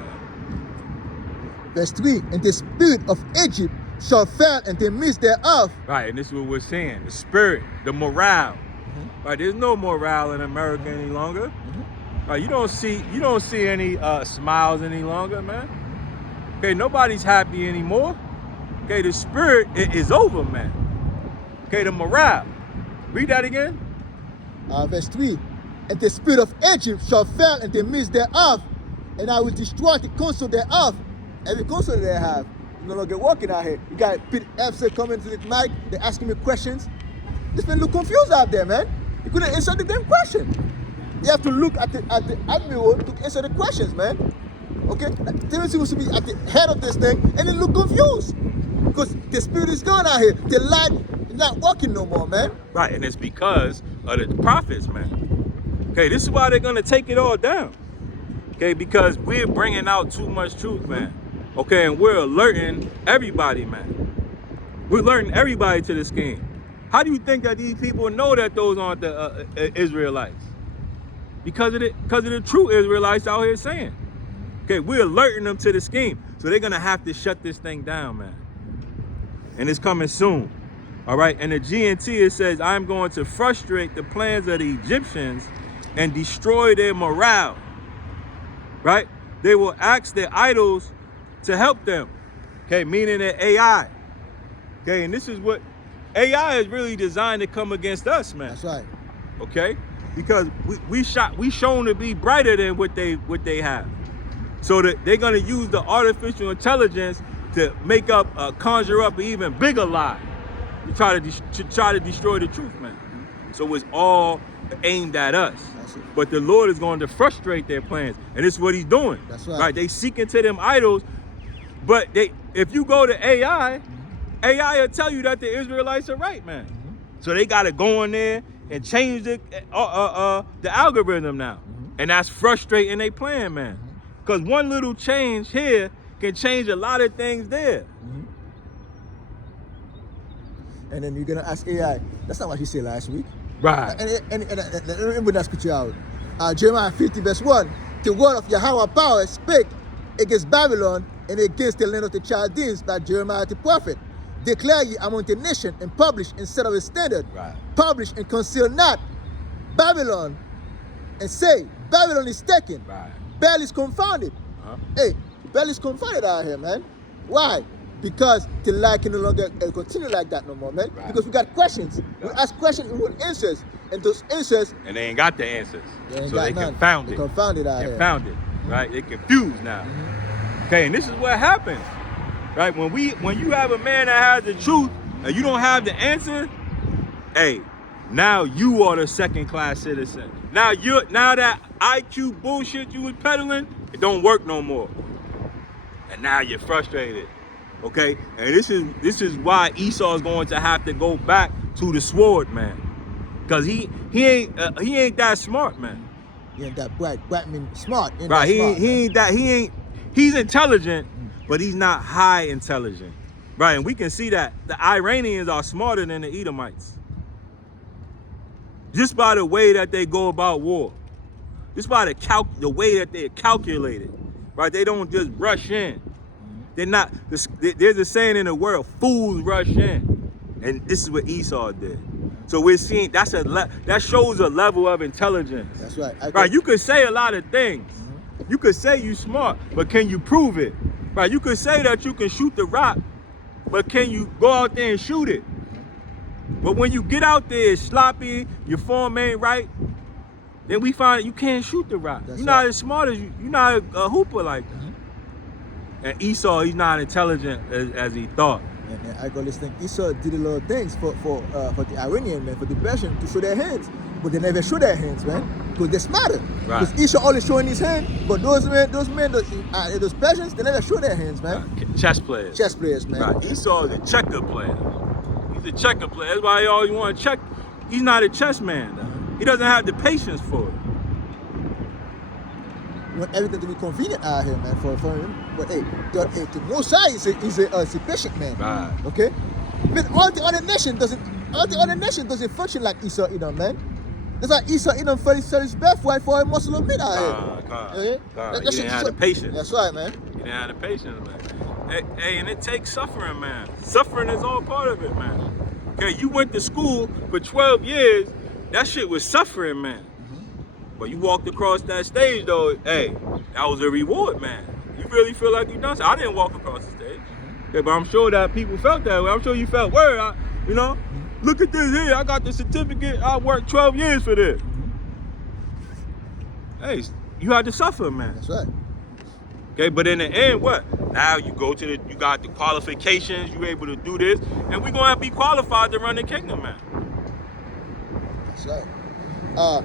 Verse 3, and the spirit of Egypt shall fail in the midst thereof. Right, and this is what we're saying. The spirit, the morale. Right, there's no morale in America any longer. Right, you don't see any smiles any longer, man. Okay, nobody's happy anymore. Okay, the spirit is over, man. Okay, the morale. Read that again. Verse 3, and the spirit of Egypt shall fail in the midst thereof, and I will destroy the counsel thereof. Every counsel they have, you no longer working out here. You got Pete Epstein coming to the mic, they're asking me questions. This man look confused out there, man. He couldn't answer the damn question. You have to look at the admiral to answer the questions, man. Okay? Timothy was to be at the head of this thing, and he look confused. Because the spirit is gone out here. The light is not working no more, man. Right, and it's because of the prophets, man. Okay, this is why they're gonna take it all down. Okay, because we're bringing out too much truth, man. Okay, and we're alerting everybody, man. We're alerting everybody to the scheme. How do you think that these people know that those aren't the Israelites? Because of the true Israelites out here saying. Okay, we're alerting them to the scheme. So they're gonna have to shut this thing down, man. And it's coming soon. All right, and the GNT, it says, I'm going to frustrate the plans of the Egyptians and destroy their morale, right? They will ask their idols to help them, okay, meaning the AI. Okay, and this is what AI is really designed to come against us, man. That's right. Okay, because we shown to be brighter than what they have, so that they're gonna use the artificial intelligence to make up, conjure up an even bigger lie, to try to destroy the truth, man. So it's all aimed at us. But the Lord is going to frustrate their plans, and this is what He's doing. That's right. Right? They seek into them idols, but if you go to AI, AI will tell you that the Israelites are right, man. So they got to go in there and change the algorithm now, and that's frustrating their plan, man. Because one little change here can change a lot of things there. And then you're gonna ask AI. That's not what he said last week. Right. And let me bring that scripture out. Jeremiah 50 verse 1. The word of Yahweh power spake against Babylon and against the land of the Chaldeans by Jeremiah the prophet. Declare ye among the nation and publish and set up a standard. Right. Publish and conceal not Babylon, and say Babylon is taken. Right. Bel is confounded. Hey, Bel is confounded out here, man. Why? Because the lie can no longer continue like that no more, man. Right. Because we got questions. We ask questions, we want answers. And those answers, And they ain't got the answers. they So they confounded. They're confounded out here. Confounded, right? They're confused now. Okay, and this is what happens, right? When you have a man that has the truth and you don't have the answer, hey, now you are the second-class citizen. Now that IQ bullshit you was peddling, it don't work no more. And now you're frustrated. Okay? And this is why Esau is going to have to go back to the sword, man. Cause he ain't that smart, man. He ain't that bright mean smart. Right? He's intelligent, but he's not high intelligent. Right? And we can see that the Iranians are smarter than the Edomites. Just by the way that they go about war. Just by the way that they're calculated. Right? They don't just rush in. They're not. There's a saying in the world: fools rush in, and this is what Esau did. So we're seeing that shows a level of intelligence. That's right. Right? You could say a lot of things. You could say you smart, but can you prove it? Right? You could say that you can shoot the rock, but can you go out there and shoot it? But when you get out there sloppy, your form ain't right, then we find that you can't shoot the rock. You're not as smart as you're not a hooper like that. And Esau, he's not intelligent as he thought. And I got this thing. Esau did a lot of things for the Iranian man, for the Persian to show their hands, but they never show their hands, man, because they're smarter. Right. Because Esau always showing his hand, but those Persians, they never show their hands, man. Chess players. Chess players, man. Right. Esau is a checker player. He's a checker player. That's why he always want to check. He's not a chess man, though. He doesn't have the patience for it. You want everything to be convenient out here, man, for him. But hey, the Mosai is a patient man. Right. Okay? But all the other nation doesn't function like Esau Edom, man. That's why Esau Edom fell his birthright for a Muslim man out here. He didn't have the patience. That's right, man. He didn't have the patience, man. Hey, and it takes suffering, man. Suffering is all part of it, man. Okay, you went to school for 12 years. That shit was suffering, man. But you walked across that stage, though. Hey, that was a reward, man. You really feel like you done something. I didn't walk across the stage. Okay, but I'm sure that people felt that way. I'm sure you felt, word, look at this here. I got the certificate. I worked 12 years for this. Hey, you had to suffer, man. That's right. Okay, but in the end, what? Now you you got the qualifications, you're able to do this, and we're gonna be qualified to run the kingdom, man. That's right.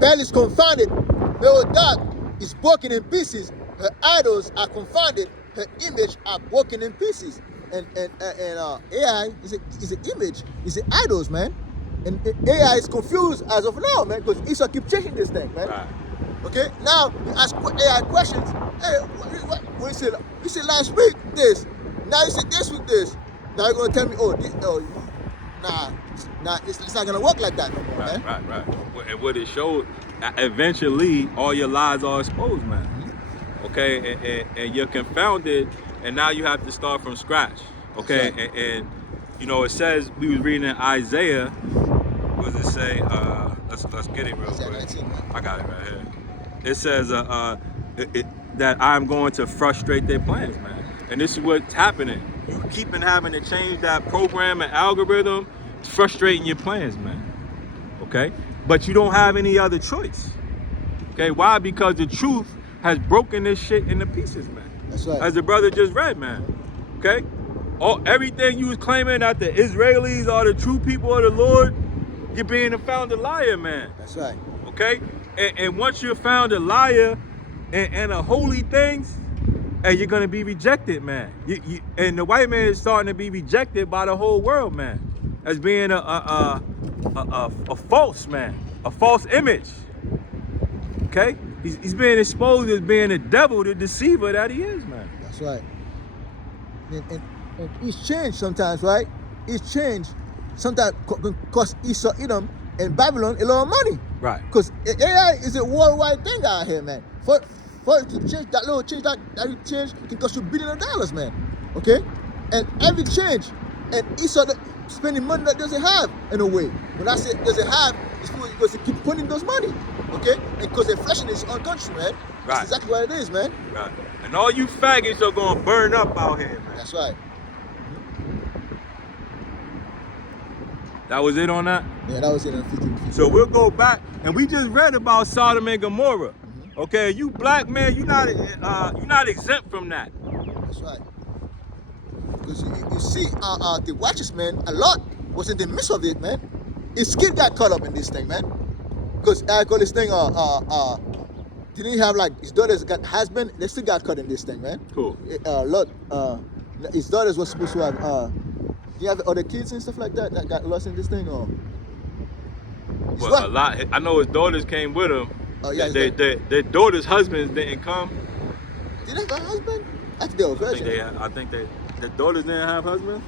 Bel is confounded. Merodach is broken in pieces. Her idols are confounded. Her image are broken in pieces. And AI is an image. It's an idols, man. And AI is confused as of now, man, because Esau keep changing this thing, man. Right. Okay, now you ask AI questions. Hey, what you said last week this. Now you said this week this. Now you're gonna tell me, nah, it's not gonna work like that no more, man. Right. And what it showed, eventually all your lies are exposed, man. Okay, and you're confounded, and now you have to start from scratch. Okay, and you know, it says, we was reading in Isaiah, what does it say? Let's get it real Isaiah quick. 19, man. I got it right here. It says that I'm going to frustrate their plans, man. And this is what's happening. You keeping having to change that program and algorithm, it's frustrating your plans, man. Okay? But you don't have any other choice. Okay? Why? Because the truth has broken this shit into pieces, man. That's right. As the brother just read, man. Okay? Everything you was claiming that the Israelis are the true people of the Lord, you're being found a liar, man. That's right. Okay? And once you're found a liar and a holy things, and you're gonna be rejected, man. And the white man is starting to be rejected by the whole world, man, as being a false man, a false image. Okay? He's being exposed as being the devil, the deceiver that he is, man. That's right. And it's changed sometimes, right? It's changed. Sometimes cost Esau, Edom, and Babylon a lot of money. Right. Because AI is a worldwide thing out here, man. For you to change that little change, that you change, it can cost you $billions of dollars, man. Okay? And every change, and Esau spending money that doesn't have in a way. When I say doesn't have, it's because they keep putting those money. Okay? And because they're flashing in his own country, man. Right. That's exactly what it is, man. Right. And all you faggots are gonna burn up out here, man. That's right. That was it on that? Yeah, that was it in 15. So we'll go back, and we just read about Sodom and Gomorrah. Okay, you black man, you're not exempt from that. That's right. Because you see, the righteous man, a lot was in the midst of it, man. His kid got caught up in this thing, man. Because I call this thing, didn't he have like his daughters got husband? They still got caught in this thing, man. Cool. Lot, his daughters were supposed to have. Do you have other kids and stuff like that got lost in this thing, or? Well, a lot. I know his daughters came with him. Oh yeah. Their daughters' husbands didn't come. Did they have a husband? I think they were virgin. I think the daughters didn't have husbands.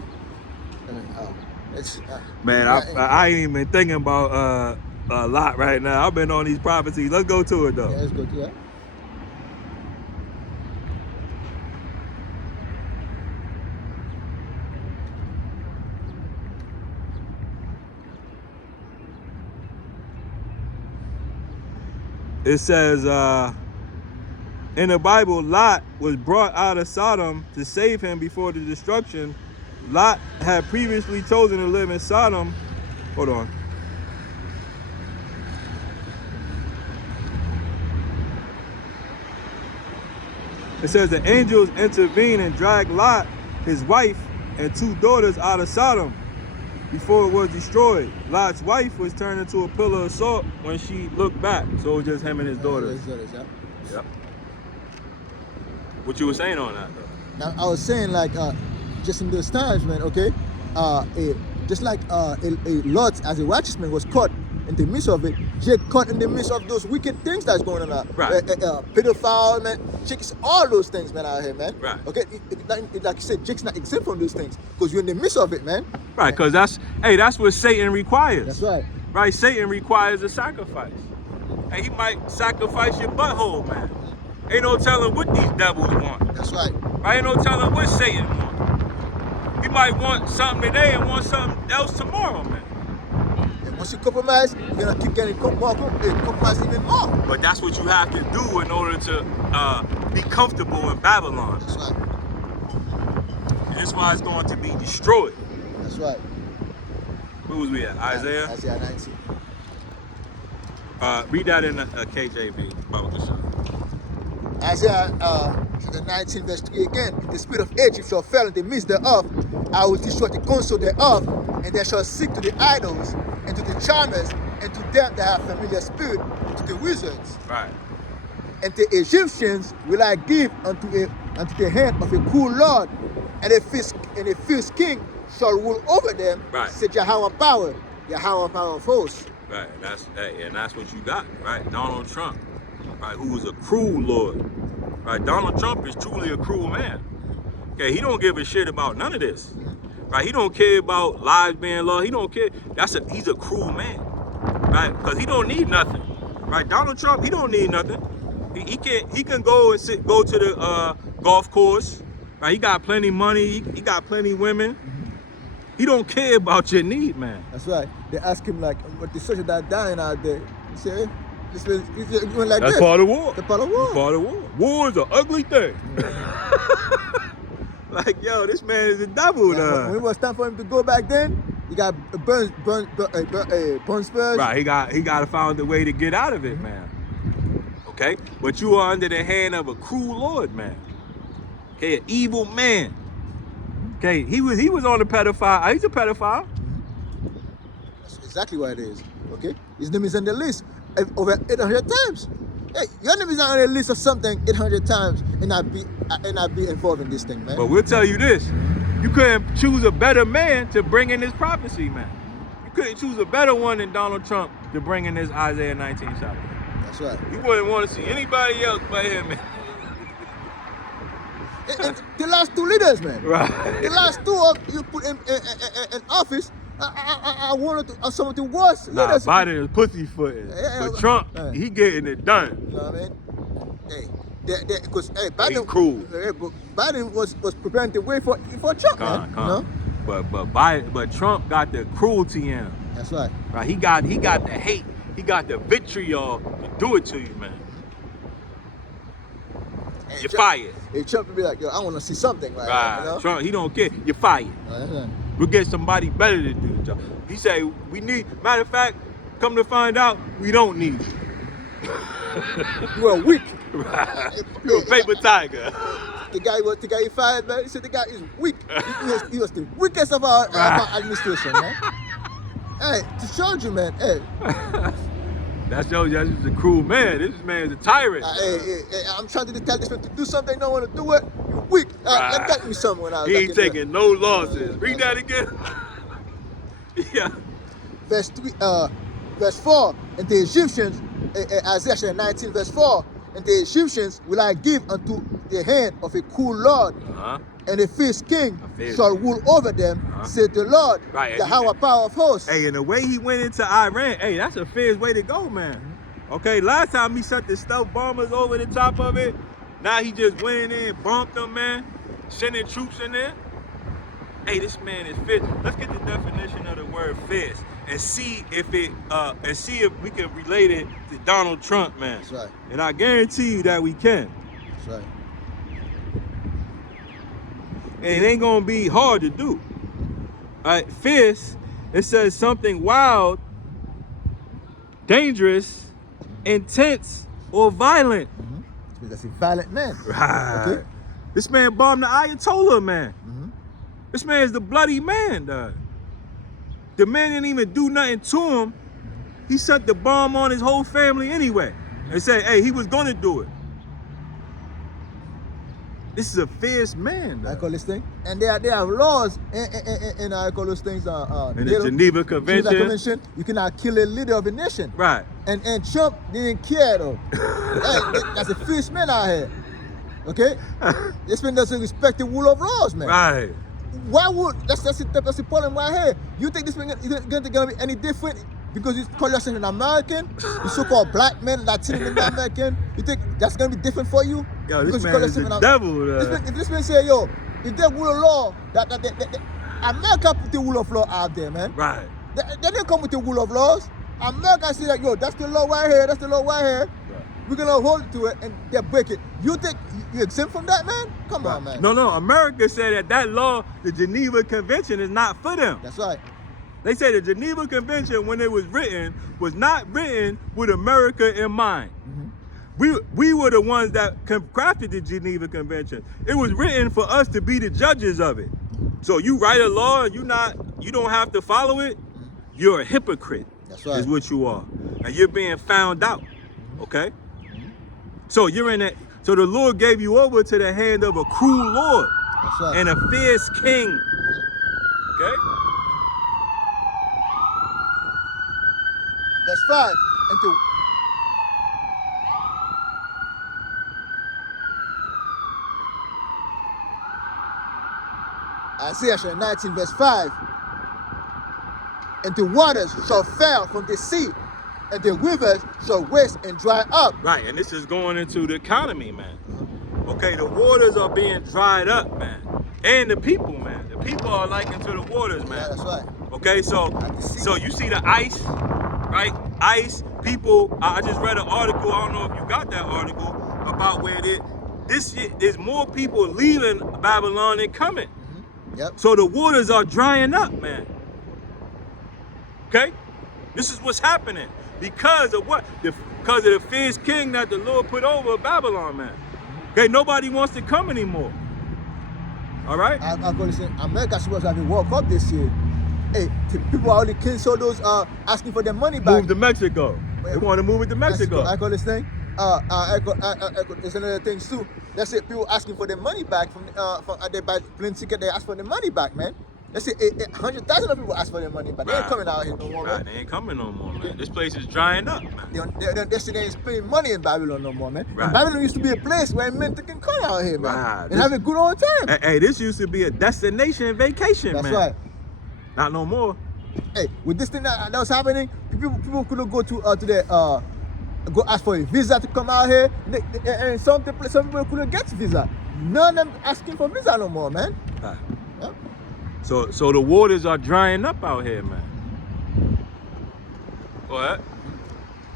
Oh, Man, I ain't even thinking about a lot right now. I've been on these prophecies. Let's go to it though. Yeah, let's go to that. It says in the Bible, Lot was brought out of Sodom to save him before the destruction. Lot had previously chosen to live in Sodom. Hold on. It says the angels intervened and dragged Lot, his wife, and 2 daughters out of Sodom before it was destroyed. Lot's wife was turned into a pillar of salt when she looked back. So it was just him and his daughters. Yep. What you were saying on that though? Now I was saying like just in those times, man. Okay, just like a Lot as a righteous man was caught in the midst of it, he caught in the midst of those wicked things that's going on out. Right. Pedophile, man, chicks, all those things, man, out here, man. Right. Okay, like you said, Jake's not exempt from those things because you're in the midst of it, man. Right, because that's what Satan requires. That's right. Right, Satan requires a sacrifice. And he might sacrifice your butthole, man. Ain't no telling what these devils want. That's right. Right, ain't no telling what Satan wants. He might want something today and want something else tomorrow, man. And once you compromise, you're gonna keep getting compromised even more. But that's what you have to do in order to be comfortable in Babylon. That's right. And that's why it's going to be destroyed. That's right. Where was we at? Isaiah? Isaiah 19. Read that in KJV. Bible Kashan. Isaiah 19 verse 3 again. In the spirit of Egypt shall fall in the midst thereof. I will destroy the counsel thereof, and they shall seek to the idols, and to the charmers, and to them that have familiar spirit, and to the wizards. Right. And the Egyptians will I give unto the hand of a cruel lord, and a fierce king shall rule over them. Right. Said Yahweh power of hosts. Right, and that's what you got, right? Donald Trump, right, who is a cruel lord, right? Donald Trump is truly a cruel man. Okay, he don't give a shit about none of this, right? He don't care about lives being lost. He don't care. He's a cruel man, right? Because he don't need nothing, right? Donald Trump, he don't need nothing. He can go and go to the golf course, right? He got plenty money. He got plenty women. He don't care about your need, man. That's right. They ask him like, what the soldiers that are dying out there. He say, this was, he went like That's this. part of war. That's part of war. That's part of war. War is an ugly thing. Like, yo, this man is a devil. When it was time for him to go back then, he got burn spurs. Right, he got to find a way to get out of it, man. Okay, but you are under the hand of a cruel Lord, man. Okay, an evil man. Okay, he was on the pedophile. He's a pedophile. That's exactly what it is. Okay, his name is on the list over 800 times. Hey, your name is on the list of something 800 times, and not be involved in this thing, man. But we'll tell you this: you couldn't choose a better man to bring in this prophecy, man. You couldn't choose a better one than Donald Trump to bring in this Isaiah 19 chapter. That's right. You wouldn't want to see anybody else but him, man. And the last two leaders, man. Right. The last two of you put in office. I wanted to some of the worst Nah, leaders. Biden is pussyfooting. Yeah, But Trump, yeah. he getting it done. You know what I mean? Hey, because Biden, He's cruel. But Biden was preparing the way for Trump, man. You know? But Trump got the cruelty in him. That's right. Right? He got the hate. He got the vitriol to do it to you, man. Hey, You're Trump, fired. Hey, Trump would be like, yo, I want to see something right Right. now. You know? Trump, he don't care. You're fired. That's right. We'll get somebody better to do the job. He say we need. Matter of fact, come to find out, we don't need you. You are weak. Right. You're a paper tiger. The guy he fired, man. He said the guy is weak. He was the weakest of our administration, man. Hey, to show you, man. Hey, That shows you that's just a cruel man. This man is a tyrant. hey, I'm trying to tell this man to do something. They don't want to do it. You're weak. Right. Get me someone out. He ain't taking no losses. Read that again. Yeah. Verse 4, and the Egyptians, Isaiah 19, verse 4, and the Egyptians will I give unto the hand of a cool Lord, and a fierce king shall rule over them, said the Lord, Right. the Yahweh power of hosts. Hey, and the way he went into Iran, hey, that's a fierce way to go, man. Okay, last time he shot the stealth bombers over the top of it. Now he just went in there and bumped them, man. Sending troops in there. Hey, this man is fierce. Let's get the definition of the word fierce and see if we can relate it to Donald Trump, man. That's right. And I guarantee you that we can. That's right. And it ain't gonna be hard to do. All right, fierce, it says something wild, dangerous, intense, or violent. That's a violent man. Right. Okay? This man bombed the Ayatollah, man. This man is the bloody man, dog. The man didn't even do nothing to him. He set the bomb on his whole family anyway. And said, hey, he was gonna do it. This is a fierce man, dog. I call this thing. And they have laws in I call those things In the Geneva Convention. You cannot kill a leader of a nation. Right. And Trump didn't care though. Hey, that's a fierce man out here. Okay? This man doesn't respect the rule of laws, man. Right. Why would that's the problem right here? You think this man is gonna be any different because you call yourself an American, you so-called black man, Latino American? You think that's gonna be different for you? Yo, this Because you man call is yourself the an devil. If this man say, yo, if they rule of law, that America put the rule of law out there, man. Right. They didn't come with the rule of laws. America say that, yo, that's the law right here, that's the law right here. Right. We're gonna hold to it and they break it. You think you exempt from that, man? Come on, man. No, America said that law, the Geneva Convention, is not for them. That's right. They say the Geneva Convention, when it was written, was not written with America in mind. We were the ones that crafted the Geneva Convention. It was written for us to be the judges of it. So you write a law and you don't have to follow it, you're a hypocrite. That's right. Is what you are. And you're being found out. Okay? So you're in that. So the Lord gave you over to the hand of a cruel Lord. That's right. And a fierce king. Okay? Verse 5. Into Isaiah 19, verse 5. And the waters shall fail from the sea, and the rivers shall waste and dry up. Right, and this is going into the economy, man. Okay, the waters are being dried up, man. And the people, man. The people are likened to the waters, man. Yeah, that's right. Okay, so you see the ice, right? Ice, people. I just read an article. I don't know if you got that article about where this year there's more people leaving Babylon than coming. Yep. So the waters are drying up, man. Okay, this is what's happening because of what? Because of the fierce king that the Lord put over Babylon, man. Okay, nobody wants to come anymore. All right. I'm going to say America supposed to have a World Cup this year. Hey, the people are only cancel those asking for their money back. Move to Mexico. They want to move it to Mexico. I call this thing. There's another thing too. Let's say people asking for their money back from they buy plane ticket. They ask for their money back, man. Let's say 100,000 of people ask for their money back. They ain't coming out here no more, man. They ain't coming no more, man. This place is drying up, man. They ain't spending money in Babylon no more, man. Right. And Babylon used to be a place where men can come out here, man, Right. and have a good old time. Hey, this used to be a destination vacation, That's man. right. Not no more. Hey, with this thing that was happening, people couldn't go to go ask for a visa to come out here, and some people couldn't get visa. None of them asking for visa no more, man. Right. Yeah. So the waters are drying up out here, man. Go ahead.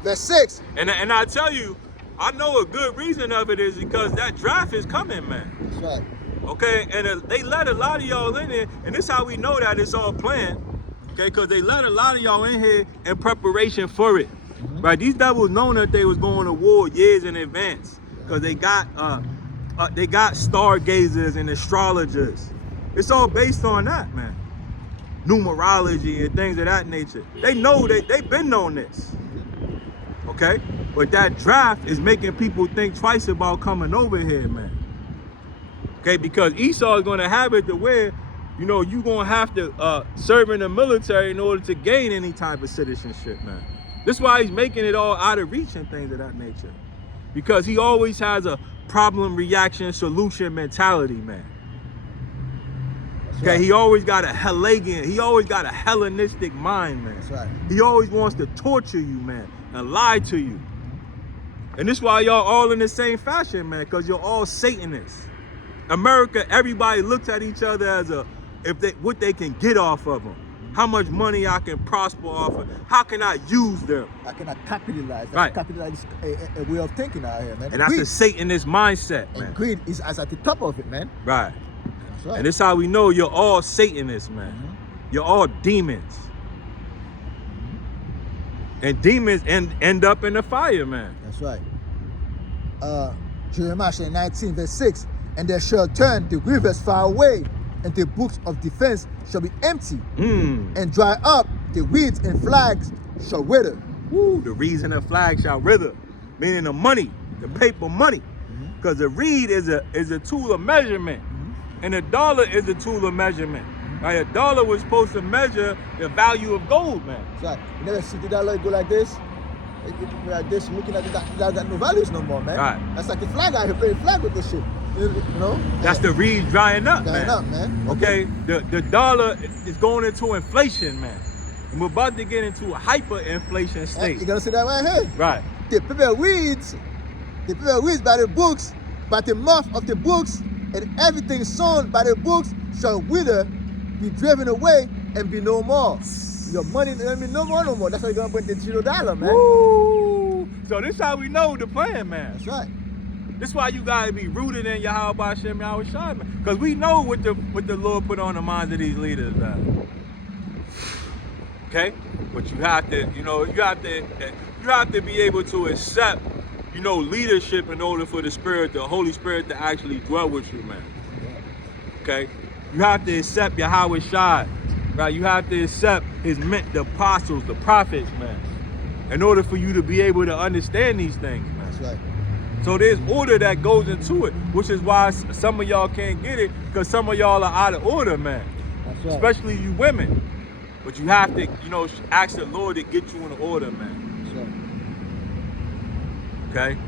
Verse 6. And I tell you, I know a good reason of it is because that draft is coming, man. That's right. Okay, and they let a lot of y'all in here, and this is how we know that it's all planned. Okay, because they let a lot of y'all in here in preparation for it. Right? These devils know that they was going to war years in advance, because they got stargazers and astrologers. It's all based on that, man. Numerology and things of that nature. They know that they've been known this. Okay, but that draft is making people think twice about coming over here, man. Okay, because Esau is going to have it to where, you know, you're going to have to serve in the military in order to gain any type of citizenship, man. This is why he's making it all out of reach and things of that nature. Because he always has a problem, reaction, solution mentality, man. Okay, he always got a Hellenic, he always got a Hellenistic mind, man. That's right. He always wants to torture you, man, and lie to you. And this is why y'all all in the same fashion, man, because you're all Satanists. America, everybody looks at each other as what they can get off of them. How much money I can prosper off of. How can I use them? I cannot capitalize. Right. Capitalize a way of thinking out here, man. And that's a Satanist mindset, man. And greed is at the top of it, man. Right. That's right. And this is how we know you're all Satanists, man. You're all demons. And demons end up in the fire, man. That's right. Jeremiah 19 verse 6. And they shall turn the rivers far away, and the books of defense shall be empty, and dry up, the weeds and flags shall wither. Woo, the reeds and the flag shall wither, meaning the money, the paper money. Because the reed is a tool of measurement, and a dollar is a tool of measurement. Right? A dollar was supposed to measure the value of gold, man. That's right. You never see the dollar go like this? Like this, looking at that got no values no more, man. Right. That's like the flag out here, playing flag with this shit. You know? That's the reed drying up, Drying man. up, man. Okay, the dollar is going into inflation, man. And we're about to get into a hyperinflation state. You gotta see that right here. Right. The people weeds by the books, by the mouth of the books, and everything sown by the books shall wither, be driven away, and be no more. Your money gonna be no more. That's why you're gonna put the $0, man. Woo! So this how we know the plan, man. That's right. This is why you gotta be rooted in Yahweh Hashem Yahweh Shai, man. Because we know what the Lord put on the minds of these leaders, man. Okay? But you have to, you have to be able to accept, leadership in order for the Holy Spirit to actually dwell with you, man. Okay? You have to accept Yahweh Shai, right? You have to accept the apostles, the prophets, man, in order for you to be able to understand these things, man. That's right. So there's order that goes into it, which is why some of y'all can't get it, because some of y'all are out of order, man. That's right. Especially you women. But you have to, ask the Lord to get you in order, man. That's right. Okay?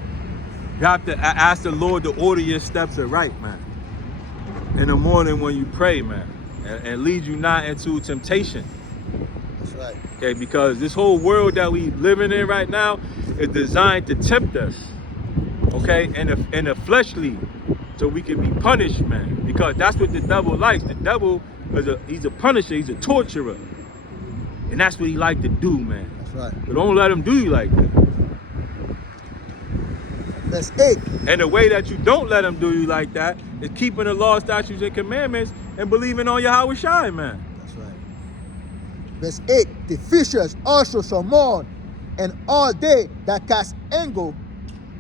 You have to ask the Lord to order your steps right, man. In the morning when you pray, man. And lead you not into temptation. That's right. Okay, because this whole world that we living in right now is designed to tempt us. Okay, and the fleshly, so we can be punished, man. because that's what the devil likes. The devil he's a punisher, he's a torturer. And that's what he like to do, man. That's right. But don't let him do you like that. Verse 8. And the way that you don't let him do you like that is keeping the law, statutes, and commandments and believing on Yahweh Shai, man. That's right. Verse 8. The fishers also shall mourn, and all they that cast angle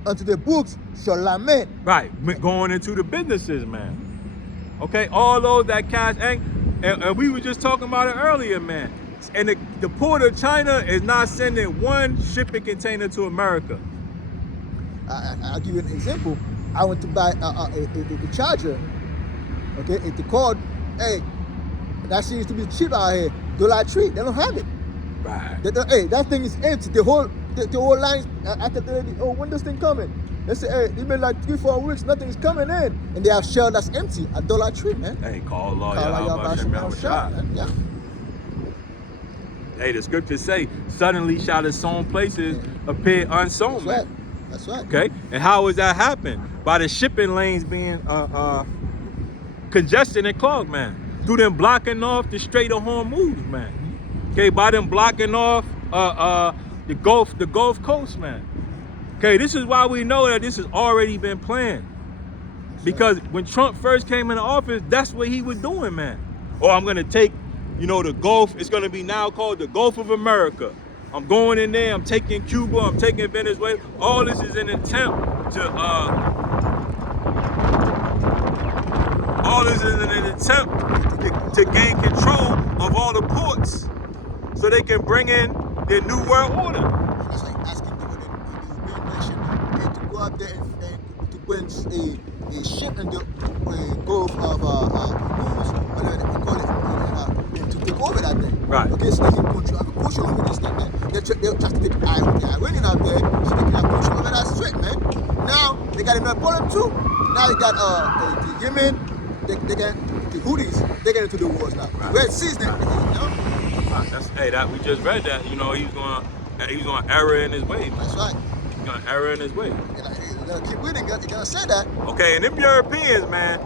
unto the books shall lament. Right, going into the businesses, man. Okay, all those that cast anger, and we were just talking about it earlier, man. And the port of China is not sending one shipping container to America. I'll give you an example. I went to buy a charger. Okay, it's called, hey, that seems to be cheap out here. Dollar Tree, they don't have it. Right. Hey, that thing is empty. The whole line, after when this thing coming? They say, hey, it's been like 3-4 weeks, nothing is coming in. And they have shell that's empty at Dollar Tree, man. Hey, call Lord Call Yahweh Hashem Shai. Yeah. Hey, the scriptures say, suddenly shall the sown places appear unsown, That's right. man. That's right. Okay, and how does that happen? By the shipping lanes being congested and clogged, man. Through them blocking off the Strait of Hormuz, man. Okay, by them blocking off the Gulf Coast, man. Okay, this is why we know that this has already been planned. Because when Trump first came into office, that's what he was doing, man. Oh, I'm gonna take, the Gulf. It's gonna be now called the Gulf of America. I'm going in there. I'm taking Cuba. I'm taking Venezuela. All this is an attempt to. All this is an attempt to gain control of all the ports, so they can bring in their new world order. It's like asking the European nation to go out there and to bring a ship in the Gulf of Hormuz, whatever they call it, and to take over that thing. Right. Okay, so they can control over this thing, man. They're trying to take the Iranian out there, so they can have control over that strait, man. Now they got another problem too. Now they got the Yemen, they get the Houthis, they get into the wars now. Right. Red Sea's there, That we just read that. He's going error in his way. That's right. He's going error in his way. You're gonna keep reading, you're gonna say that. Okay, and them Europeans, man,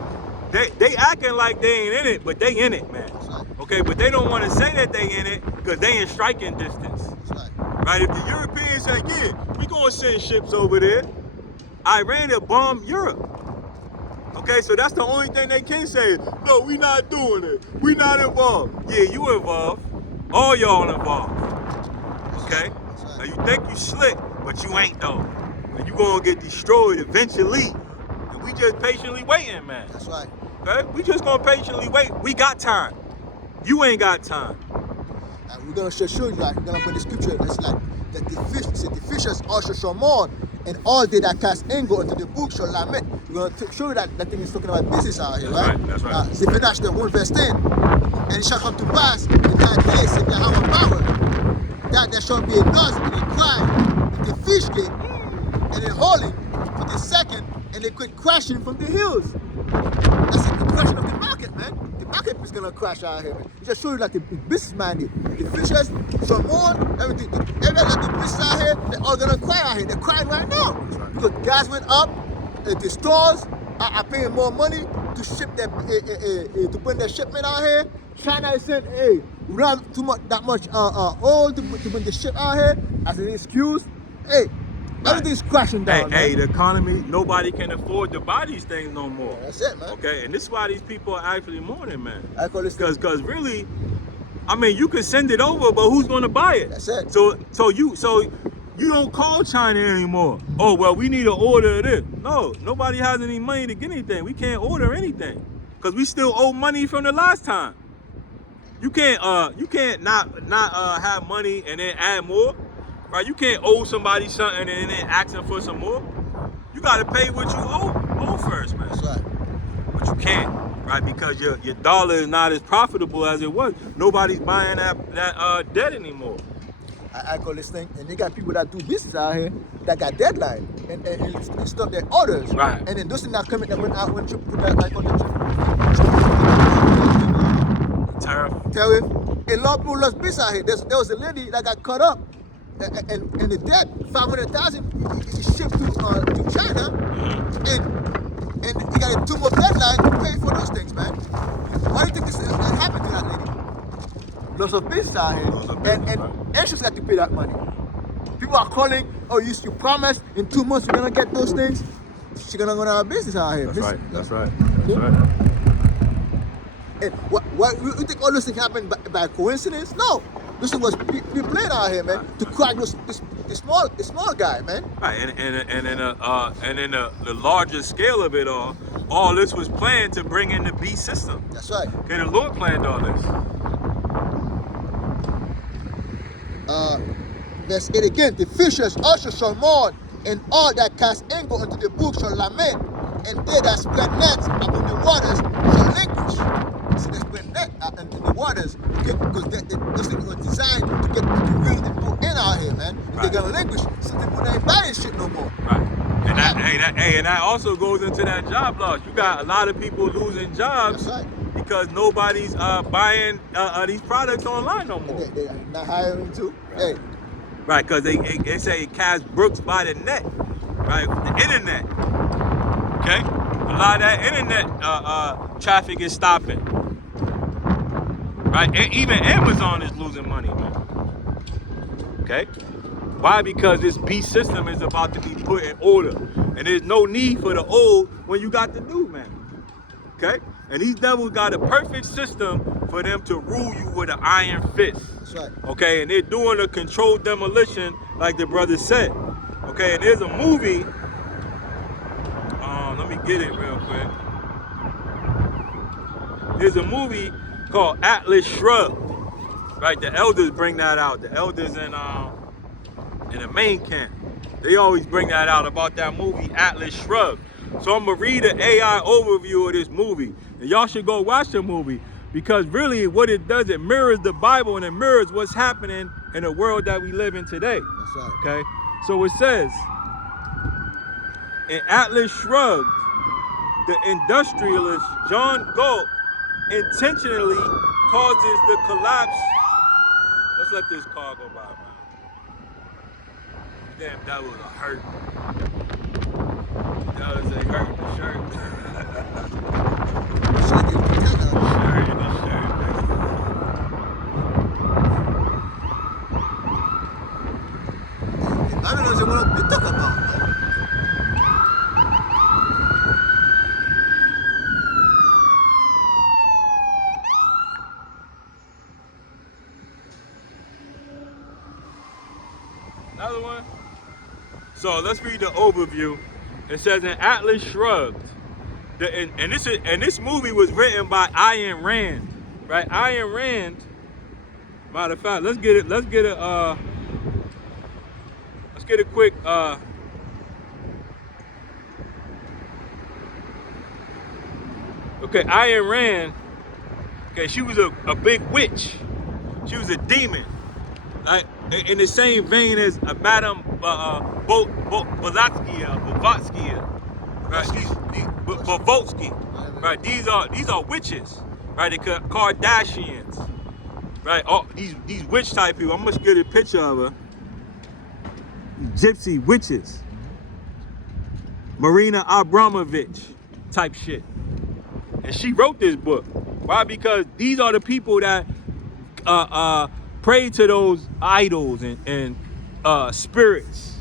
they acting like they ain't in it, but they in it, man. That's right. Okay, but they don't want to say that they in it because they in striking distance. That's right. Right? If the Europeans say, yeah, we gonna send ships over there, Iran will bomb Europe. Okay, so that's the only thing they can say. No, we not doing it. We not involved. Yeah, you involved. All y'all involved. Okay? Now you think you slick, but you ain't though. And you gonna get destroyed eventually. And we just patiently waiting, man. That's right. Okay? We just gonna patiently wait. We got time. You ain't got time. And we're gonna show you, like, we're gonna put the scripture. It's like that the fishers also shall mourn, and all they that cast angle into the book shall lament. We're gonna show you that thing is talking about business out here, right? That's right. Zephaniah 1 verse 10. And it shall come to pass in that day, said Yahweh power, that there shall be a noise and a cry in the fish gate, and a howling for the second, and a quick crashing from the hills. That's the crashing of the market, man. The market is gonna crash out here, man. It just show you like the business minded. The fishers shall mourn, everything. Everybody like the business out here, they're all gonna cry out here. They're crying right now. Because gas went up, the stores are paying more money to ship their to bring their shipment out here. China is saying, hey, we don't have that much oil to bring the ship out here as an excuse. Hey, everything's crashing down. Hey, the economy, nobody can afford to buy these things no more. That's it, man. Okay, and this is why these people are actually mourning, man. I call this Because really, I mean, you can send it over, but who's gonna buy it? That's it. So you don't call China anymore. Oh well, we need an order of this. No, nobody has any money to get anything. We can't order anything because we still owe money from the last time. You can't not have money and then add more, right? You can't owe somebody something and then ask them for some more. You gotta pay what you owe first, man. That's right. But you can't, right? Because your dollar is not as profitable as it was. Nobody's buying that debt anymore. I call this thing, and they got people that do business out here that got deadline and stop their orders. Right. And then those things that come in that went out when you put that like on the Tariff. tariff. A lot of people lost business out here. There was a lady that got cut up, and the debt $500,000 is shipped to China, and and you got a 2 month deadline to pay for those things, man. Why do you think this happened to that lady? Lots of business out here, Lots of business, and she's got to pay that money. People are calling, oh, you promised in 2 months you're gonna get those things. She's gonna go out of business out here. That's right. That's right. That's Yeah. right. And what you think all those things happened by coincidence? No, this was played out here, man, to crack this small guy, man. Right, and in the larger scale of it all this was planned to bring in the beast system. That's right. Okay, the Lord planned all this. Verse 8 again, the fishers also shall mourn, and all that cast anchor into the book shall lament, and they that spread nets upon the waters shall languish. See, they spread net in the waters, okay, because those things were designed to get to reel the people in out here, man. If Right. they're gonna languish, some people ain't buying shit no more. Right. And that also goes into that job loss. You got a lot of people losing jobs That's right. because nobody's buying these products online no more. They're not hiring too. Hey, Right, because they say cast Brooks by the net, right? The internet. Okay? A lot of that internet traffic is stopping. Right? And even Amazon is losing money, man. Okay? Why? Because this beast system is about to be put in order. And there's no need for the old when you got the new, man. Okay? And these devils got a perfect system for them to rule you with an iron fist. that's right. Okay, and they're doing a controlled demolition, like the brother said. Okay, and there's a movie. Let me get it real quick. There's a movie called Atlas Shrugged. Right, the elders bring that out. The elders in the main camp, they always bring that out about that movie Atlas Shrugged. So I'm gonna read an AI overview of this movie, and y'all should go watch the movie. Because really what it does, it mirrors the Bible and it mirrors what's happening in the world that we live in today. That's right. Okay? So it says, in Atlas Shrugged, the industrialist John Galt intentionally causes the collapse. Let's let this car go by, man. Damn, that was a hurt. That was a hurt in the shirt. Shirt in the shirt. Shirt in the shirt. I don't know what they talk about, man. Another one. So let's read the overview. It says in Atlas Shrugged, this movie was written by Ayn Rand, right? Ayn Rand. Matter of fact, let's get a quick okay, Ayn Rand. Okay, she was a big witch. She was a demon. Like in the same vein as Madame Blavatsky, right? Blavatsky, right? These are witches, right? The Kardashians, right? All these witch type people. I'm gonna get a picture of her. Gypsy witches, Marina Abramovich type shit, and she wrote this book. Why? Because these are the people that pray to those idols and spirits,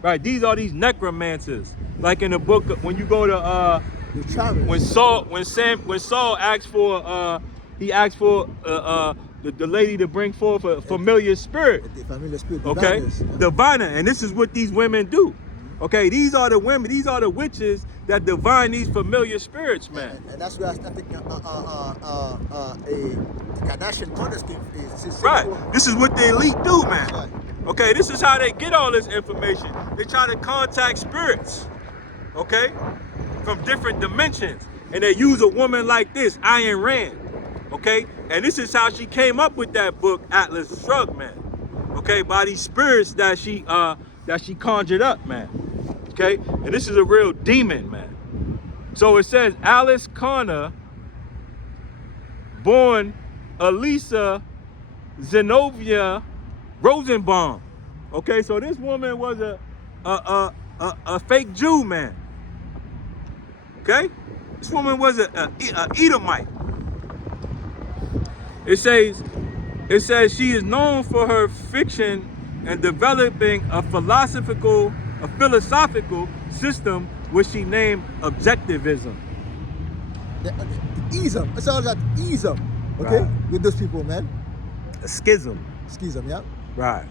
right? These are these necromancers. Like in the book, when you go to when Saul asked for he asked for the lady to bring forth a familiar spirit. The familiar spirit. Okay, diviner, and this is what these women do. Okay, these are the women, these are the witches that divine these familiar spirits, man. And that's where I think the Kardashian brothers came. Right. This is what the elite do, man. That's right. Okay, this is how they get all this information. They try to contact spirits, okay, from different dimensions. And they use a woman like this, Ayn Rand, okay? And this is how she came up with that book, Atlas Shrugged, man. Okay, by these spirits that she conjured up, man. Okay? And this is a real demon, man. So it says Alice Connor, born Elisa Zenovia Rosenbaum. Okay, so this woman was a fake Jew, man. Okay? This woman was a Edomite. It says she is known for her fiction and developing a philosophical system which she named objectivism. The ism. It's all that ism. Okay? Right. With those people, man. A schism. Schism, yeah. Right.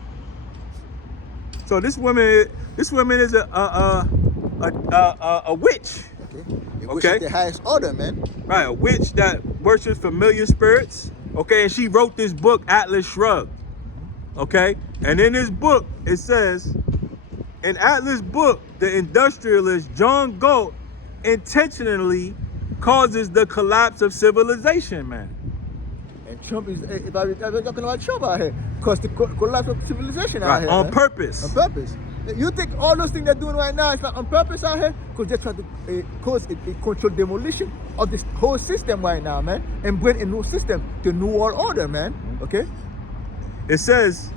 So this woman is a witch. Okay. It Okay. was the highest order, man. Right, a witch that worships familiar spirits. Okay, and she wrote this book, Atlas Shrugged. Okay, and in this book, it says, in Atlas' book, the industrialist John Galt intentionally causes the collapse of civilization, man. And Trump is, if I was talking about Trump out here, because the collapse of civilization out Right, here. on man. purpose. On purpose. You think all those things they're doing right now is not on purpose out here? Because they're trying to cause a controlled demolition of this whole system right now, man. And bring a new system, the new world order, man. Okay? It says,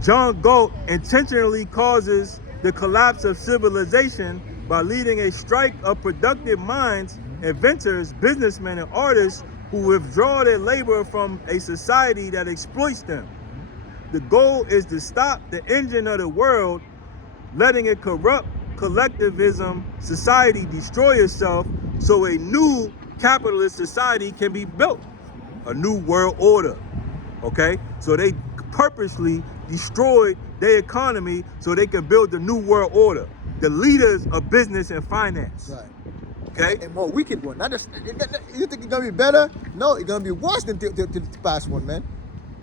John Galt intentionally causes the collapse of civilization by leading a strike of productive minds, inventors, businessmen, and artists who withdraw their labor from a society that exploits them. The goal is to stop the engine of the world, letting a corrupt collectivism society destroy itself so a new capitalist society can be built, a new world order. Okay? So they purposely destroyed their economy so they can build the new world order. The leaders of business and finance. Right. Okay? A more wicked one. Not just, you think it's going to be better? No, it's going to be worse than the past one, man.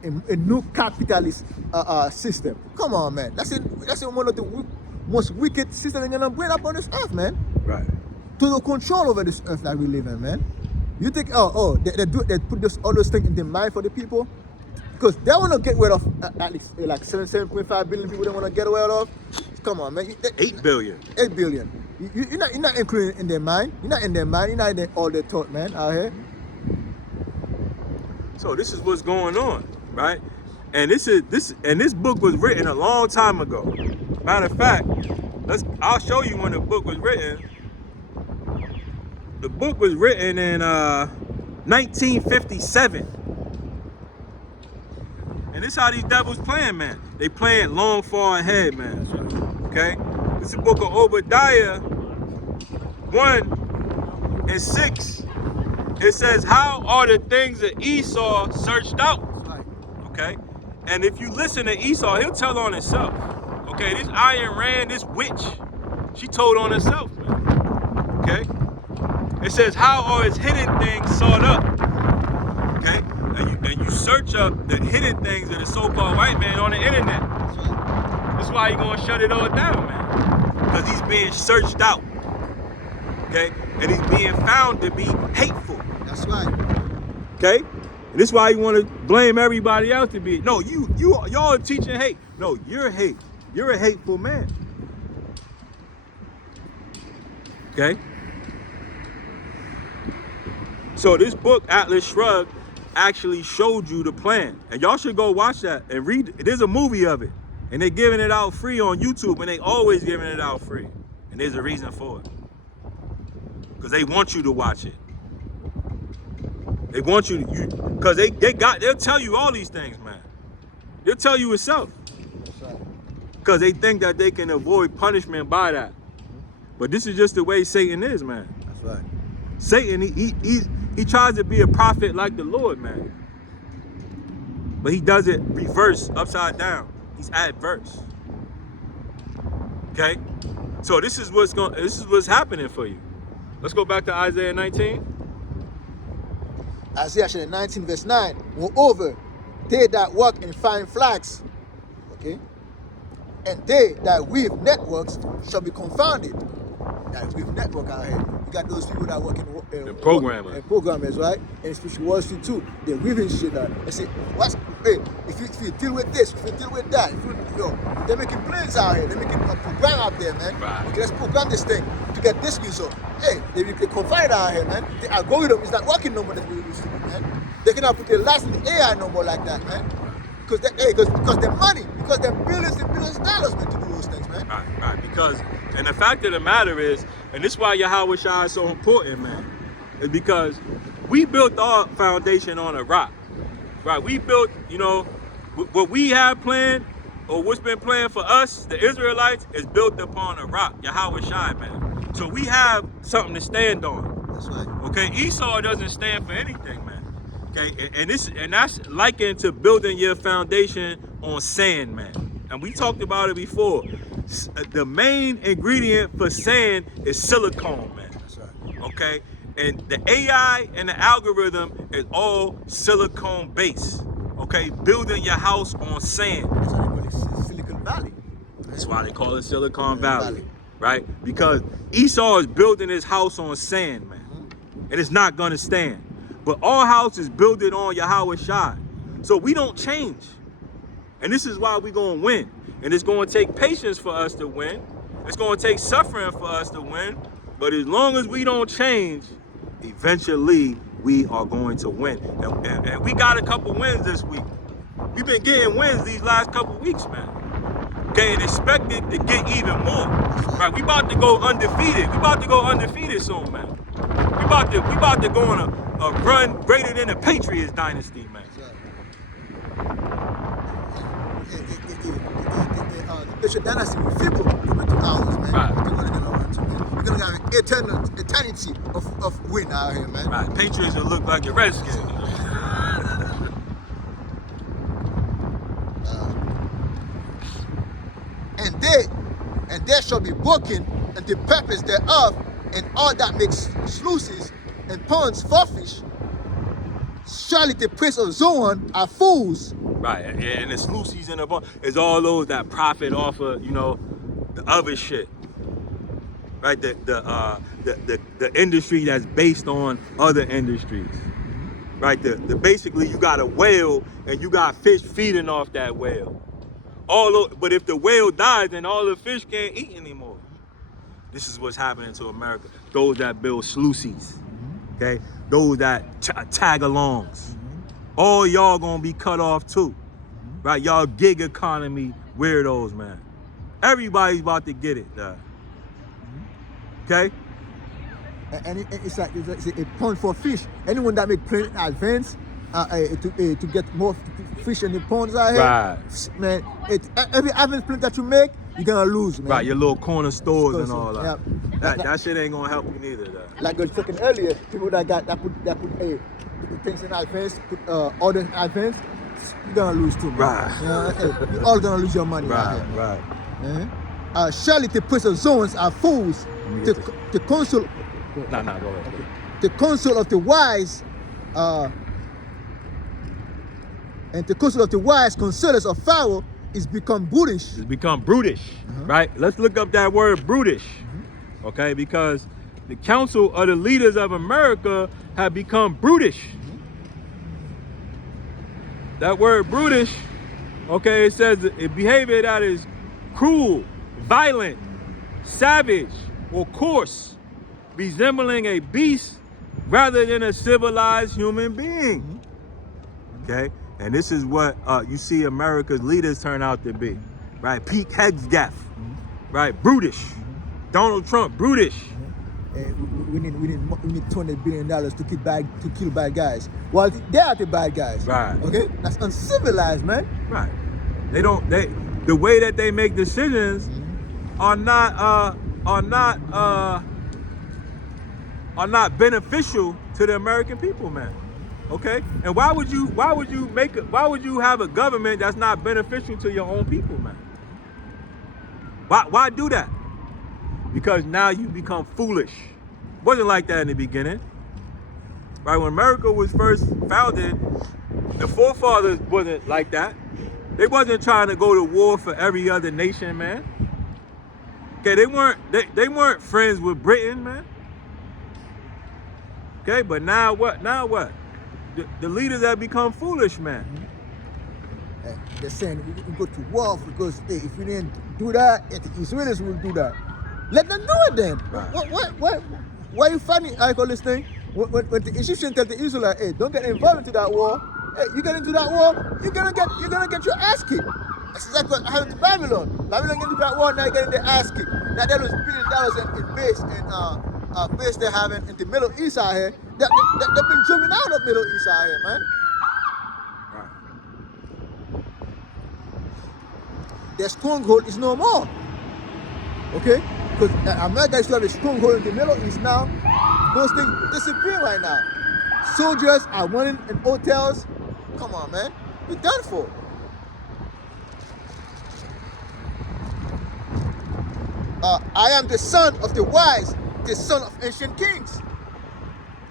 A new capitalist system. Come on, man. That's one of the most wicked systems they're going to bring up on this earth, man. Right. Total control over this earth that we live in, man. You think, they put all those things in the mind for the people? Because they want to get rid of at least like 7.5 billion people they want to get rid of. Come on, man. 8 billion. 8 billion. You're not including in their mind. You're not in their mind. You're not in all their thought, man, out here. So this is what's going on, right? And this book was written a long time ago. Matter of fact, I'll show you when the book was written. The book was written in 1957. And this how these devils playing, man. They playing long, far ahead, man. That's right. Okay? This is the book of Obadiah 1 and 6. It says, how are the things of Esau searched out? That's right. Okay? And if you listen to Esau, he'll tell on himself. Okay? This Ayn Rand, this witch, she told on herself, man. Okay? It says, how are his hidden things sought up? Okay? And you search up the hidden things of the so-called white man on the internet. That's right. That's why he's gonna shut it all down, man. Because he's being searched out. Okay? And he's being found to be hateful. That's right. Okay? And this is why you want to blame everybody else to be. No, y'all are teaching hate. No, you're hate. You're a hateful man. Okay? So this book, Atlas Shrugged, actually showed you the plan. And y'all should go watch that and read. There's a movie of it. And they're giving it out free on YouTube. And they always giving it out free. And there's a reason for it. Because they want you to watch it. They want you to, because they'll tell you all these things, man. They'll tell you itself. That's right. Because they think that they can avoid punishment by that. But this is just the way Satan is, man. That's right. Satan, he tries to be a prophet like the Lord, man. But he does it reverse, upside down. He's adverse. Okay? So this is what's happening for you. Let's go back to Isaiah 19. Isaiah 19 verse 9. Moreover, they that work in fine flax, okay, and they that weave networks shall be confounded. That weave network out here. You got those people that work in programmers. Programmers, right? And especially Wall Street too. They're weaving shit out. They say, if you deal with this, if you deal with that, they're making plans out here. They're making a program out there, man. Right. Okay, let's program this thing to get this result. Hey, they confide out here, man. The algorithm is not working no more that we used to do, man. They cannot put their last in the AI no more like that, man. Because they're money, because they're billions and billions of dollars, man, to do those things, man. Right. Because, and the fact of the matter is, and this is why Yahweh Shai is so important, man, is because we built our foundation on a rock, right? We built, you know, what we have planned, or what's been planned for us, the Israelites, is built upon a rock, Yahweh Shai, man. So we have something to stand on. That's right. Okay, Esau doesn't stand for anything, man. Okay, and that's likened to building your foundation on sand, man. And we talked about it before. The main ingredient for sand is silicone, man. That's right. Okay, and the AI and the algorithm is all silicone based. Okay, building your house on sand. That's why they call it Silicon Valley. That's why they call it Silicon Valley, right? Because Esau is building his house on sand, man, and it's not gonna stand. But our house is built on Yahweh Shai, so we don't change. And this is why we're gonna win. And it's gonna take patience for us to win. It's gonna take suffering for us to win. But as long as we don't change, eventually we are going to win. And we got a couple wins this week. We've been getting wins these last couple weeks, man. Okay, and expected to get even more. Right, we about to go undefeated. We about to go undefeated soon, man. We about to go on a run greater than the Patriots dynasty, man. The Patriot dynasty will feeble to ours, man. Right. We're gonna have an eternity of win out here, man. Right, Patriots will look like the Redskins. And they shall be broken, and the purpose thereof, and all that makes sluices and ponds for fish. Surely the prince of Zoan are fools. Right, and the sluices and the ball is all those that profit off of, you know, the other shit. Right, the industry that's based on other industries. Right, the basically you got a whale and you got fish feeding off that whale. But if the whale dies, then all the fish can't eat anymore. This is what's happening to America. Those that build sluices, okay? Those that tag-alongs. All y'all gonna be cut off too, right? Y'all gig economy weirdos, man. Everybody's about to get it, okay? And it's like a pond for fish. Anyone that make plan in advance to get more fish in the ponds out here, Right. man. Every advance plan that you make, you're gonna lose, man. Right, your little corner stores and all that. Yep. That shit ain't gonna help you neither, though. Like I was talking earlier, people that put things in advance, put orders in advance, you're gonna lose too, man. Right. You're all gonna lose your money. Right. Surely the prince of zones are fools. The counsel. Nah, go ahead. Okay. The counsel of the wise, and the counsel of the wise considerers of Pharaoh is become brutish. It's become brutish, right? Let's look up that word brutish, okay? Because the council of the leaders of America have become brutish. That word brutish, okay, it says a behavior that is cruel, violent, savage, or coarse, resembling a beast rather than a civilized human being. Okay, and this is what you see America's leaders turn out to be, right? Pete Hegseth, right? Brutish. Donald Trump, brutish. We need $200 billion to kill bad guys. While they are the bad guys. Right. Okay, that's uncivilized, man. Right. The way that they make decisions are not beneficial to the American people, man. Okay? And why would you have a government that's not beneficial to your own people, man? Why do that? Because now you become foolish. Wasn't like that in the beginning. Right? When America was first founded, the forefathers wasn't like that. They wasn't trying to go to war for every other nation, man. Okay, they weren't friends with Britain, man. Okay, but now what? The leaders have become foolish, man. They're saying we go to war because if we didn't do that, the Israelis will do that. Let them do it then. Right. Why are you fighting? I call this thing. When the Egyptians tell the Israelites, hey, don't get involved into that war, Hey, you get into that war, you're gonna get your ass kicked. That's exactly what happened to Babylon. Babylon get into that war, now you're getting their ass kicked. Now there was $1 billion in base and base they're having in the Middle East out here. They've been driven out of Middle East out here, man. Right. Their stronghold is no more. Okay? Because America used to have a stronghold in the Middle East now. Those things disappear right now. Soldiers are running in hotels. Come on, man. We're done for. I am the son of the wise, the son of ancient kings.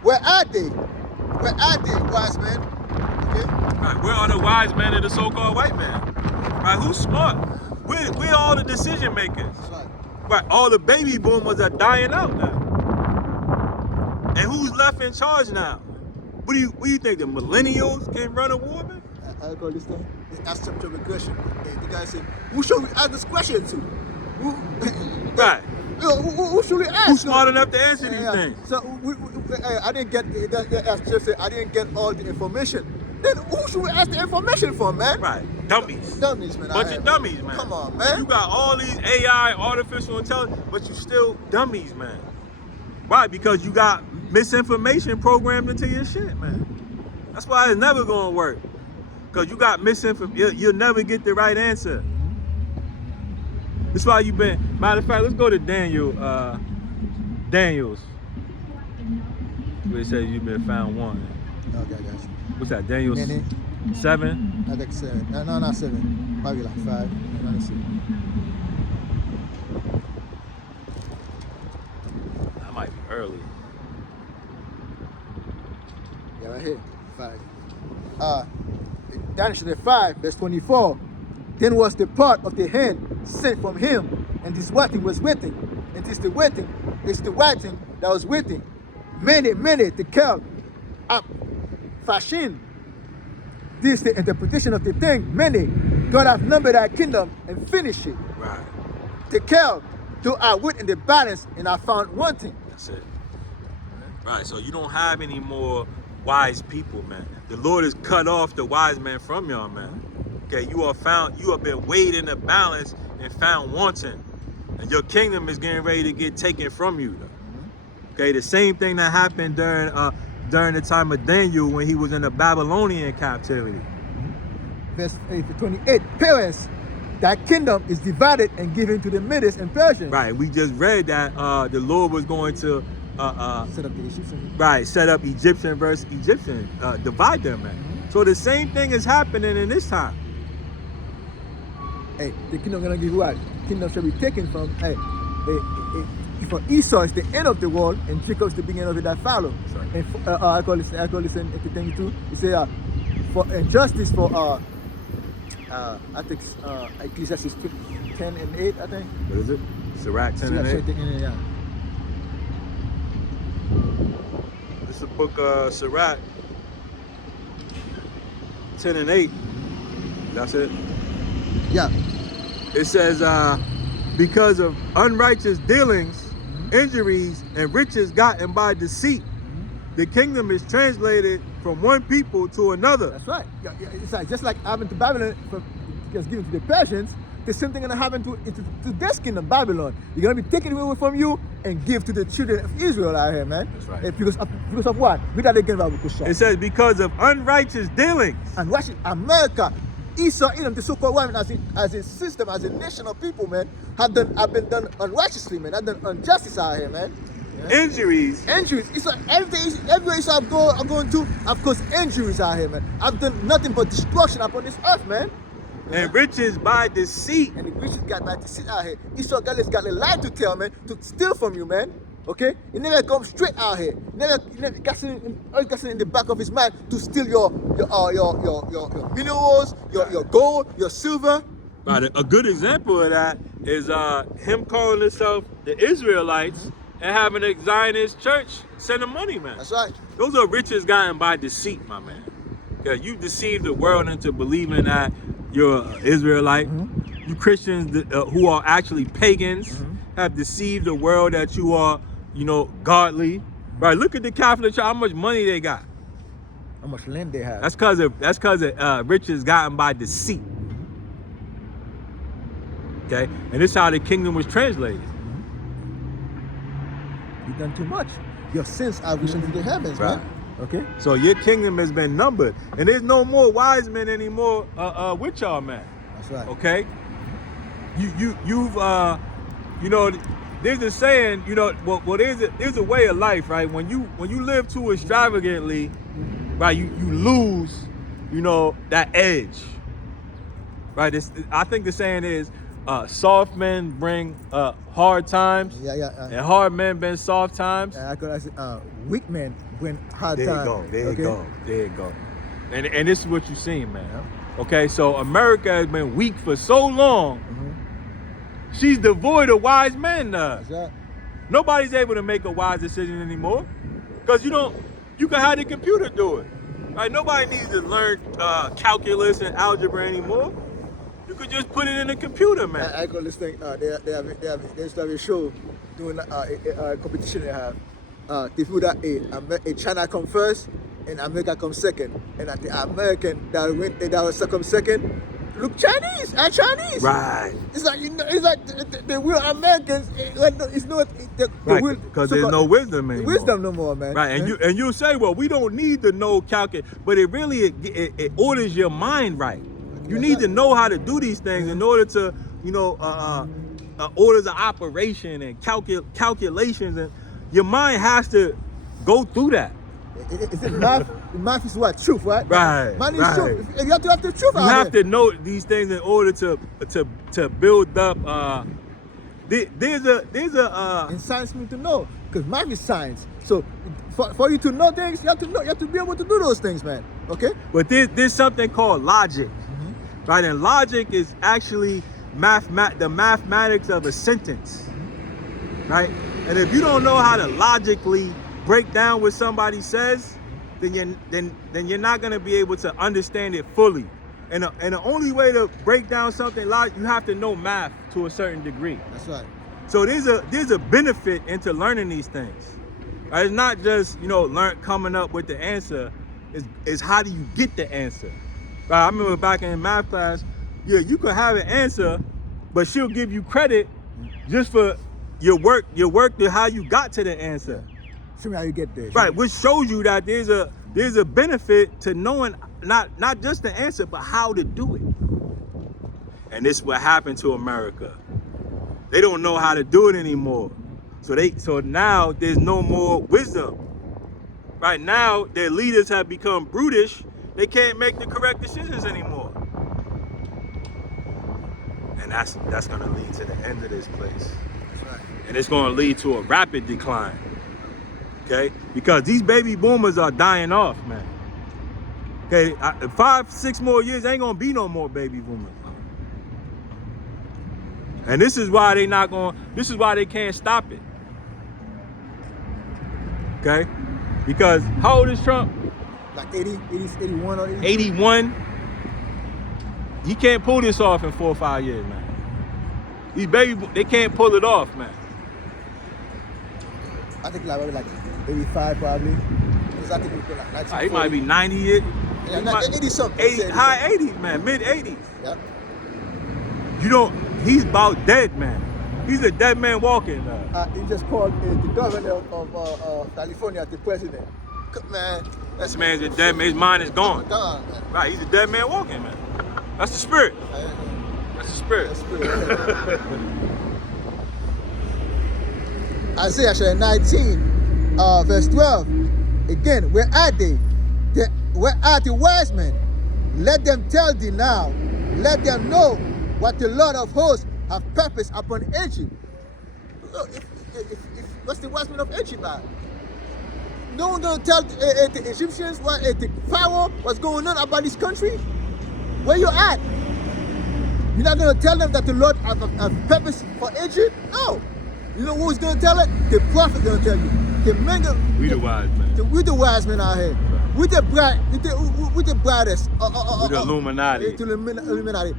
Where are they? Where are they, wise men? Okay? Right. Where are the wise men and the so-called white man? Right. Who's smart? We're all the decision makers. That's right. Right. All the baby boomers are dying out now. And who's left in charge now? What do you think? The millennials can run a war, man? I call this thing. Ask some question. And the guy said, "Who should we ask this question to? Right. Who should we ask? Who's smart enough to answer these things? So I didn't get. As Jeff said, I didn't get all the information. Then who should we ask the information for, man? Right. Dummies. Dummies, man. Bunch of dummies, man. Come on, man. You got all these AI, artificial intelligence, but you still dummies, man. Why? Because you got misinformation programmed into your shit, man. That's why it's never gonna work. Because you got misinformation. You'll never get the right answer. That's why you've been. Matter of fact, let's go to Daniel's. Where it says you've been found one. Okay, guys. What's that? Daniel's 7? I think 7. No, not 7. Probably like 5. Let me see. That might be early. Yeah, right here. 5. Daniel 5, verse 24. Then was the part of the hand sent from him, and this writing was written. And this the writing, it's the writing that was written. Many, the Kel up fashion. This the interpretation of the thing. Many, God hath numbered thy kingdom and finished it. Right. The Kel, though I went in the balance and I found wanting. That's it. Right. So you don't have any more wise people, man. The Lord has cut off the wise man from y'all, man. Okay, you have been weighed in the balance and found wanting. And your kingdom is getting ready to get taken from you. Okay, the same thing that happened during the time of Daniel when he was in the Babylonian captivity. Verse 28, parents, thy kingdom is divided and given to the Medes and Persians. Right, we just read that the Lord was going to set up the Egyptians. Right, set up Egyptian versus Egyptian, divide them, man. So the same thing is happening in this time. Hey, the kingdom gonna give what? Kingdom shall be taken from. For Esau is the end of the world, and Jacob is the beginning of it that follow. Right. And I call this in the thing too. You say for justice for I think Ecclesiastes 10 and 8. I think. What is it? Sirach 10 and 8. Yeah. This is the book Sirach 10 and 8. That's it. Yeah. It says, because of unrighteous dealings, injuries, and riches gotten by deceit, the kingdom is translated from one people to another. That's right. Yeah, it's like just like happened to Babylon, just given to the Persians. The same thing gonna happen to this kingdom, Babylon. You're gonna be taken away from you and give to the children of Israel out here, man. That's right. Because of what? Without again, it says because of unrighteous dealings. And watch it, America, Esau, the so-called women, as a system, as a nation of people, man, have been done unrighteously, man. Have done injustice out here, man. Yeah. Injuries. It's like everywhere Esau I'm going to, of course, injuries out here, man. I've done nothing but destruction upon this earth, man. Yeah. And riches by deceit. And the riches got by deceit out here. Esau got a lie to tell, man, to steal from you, man. Okay? He never come straight out here. He never got something in the back of his mind to steal your minerals, your gold, your silver. Right. A good example of that is him calling himself the Israelites and having a Zionist church send him money, man. That's right. Those are riches gotten by deceit, my man. Yeah, you deceived the world into believing that you're an Israelite. Mm-hmm. You Christians who are actually pagans have deceived the world that you are, godly. Right? Look at the Catholic Church, how much money they got. How much land they have. That's because of riches gotten by deceit. Okay, and this is how the kingdom was translated. You've done too much. Your sins are reaching to the heavens, Right. man. Okay? So your kingdom has been numbered, and there's no more wise men anymore with y'all, man. That's right. Okay, you've you know, there's a saying, you know, well there's a way of life, right? When you live too extravagantly, right, you lose, you know, that edge, right? I think the saying is, soft men bring hard times, Yeah. and hard men bring soft times. I could say, weak men bring hard There time. you go. There okay? you go. There you go. And this is what you're seeing, man. Okay, so America has been weak for so long. She's devoid of wise men. That's right. Nobody's able to make a wise decision anymore, because you can have the computer do it. Right? Nobody needs to learn calculus and algebra anymore. You could just put it in the computer, man. I call this thing. They used to have a show doing a competition. They have the people that China come first and America come second, and at the American that was come second, look Chinese. Chinese. Right. It's like it's like the real Americans. It's not the Right, real, because there's no wisdom anymore. wisdom no more, man. Right, and you say, well, we don't need to know calculus, but it really it orders your mind right. You need to know how to do these things in order to, you know, orders of operation and calculations, and your mind has to go through that. Is it math? Math is what? Truth, right? Right, Math is right. truth. You have to have the truth You out have there. to know these things in order to build up. There's a And science means to know, because math is science. So for you to know things, you have to be able to do those things, man. Okay? but there's something called logic, right? And logic is actually the mathematics of a sentence, right? And if you don't know how to logically break down what somebody says, then you're not gonna be able to understand it fully. And the only way to break down something you have to know math to a certain degree. That's right. So there's a benefit into learning these things. Right? It's not just, you know, coming up with the answer. It's how do you get the answer? Right? I remember back in math class, yeah, you could have an answer, but she'll give you credit just for your work to how you got to the answer. Show me how you get there. Right, which shows you that there's a benefit to knowing not just the answer, but how to do it. And this is what happened to America. They don't know how to do it anymore. So now there's no more wisdom. Right now, their leaders have become brutish. They can't make the correct decisions anymore. And that's gonna lead to the end of this place. That's right. And it's gonna lead to a rapid decline. Okay? Because these baby boomers are dying off, man. Okay, 5-6 more years ain't gonna be no more baby boomers. And this is why they can't stop it. Okay? Because how old is Trump? Like 80, 81 or 82? 81. He can't pull this off in 4 or 5 years, man. These they can't pull it off, man. I think like 85 probably. Because I think we put like 1940. He might be 90 years. Yeah, like 80 something. High 80s, man. Mid 80s. Yep. He's about dead, man. He's a dead man walking. He just called the governor of California, the president. Man, This man's a dead man. His mind is gone. Gone, man. Right, he's a dead man walking, man. That's the spirit. That's the spirit. That's good. Isaiah chapter 19, verse 12. Again, where are they? Where are the wise men? Let them tell thee now. Let them know what the Lord of hosts have purposed upon Egypt. Look, what's the wise men of Egypt are? No one gonna tell the Egyptians the Pharaoh what's going on about this country? Where you at? You're not gonna tell them that the Lord have purpose for Egypt? No. You know who's gonna tell it? The prophet gonna tell you. We the wise men. We the wise men out here. We the brightest. We the Illuminati. To Illuminati.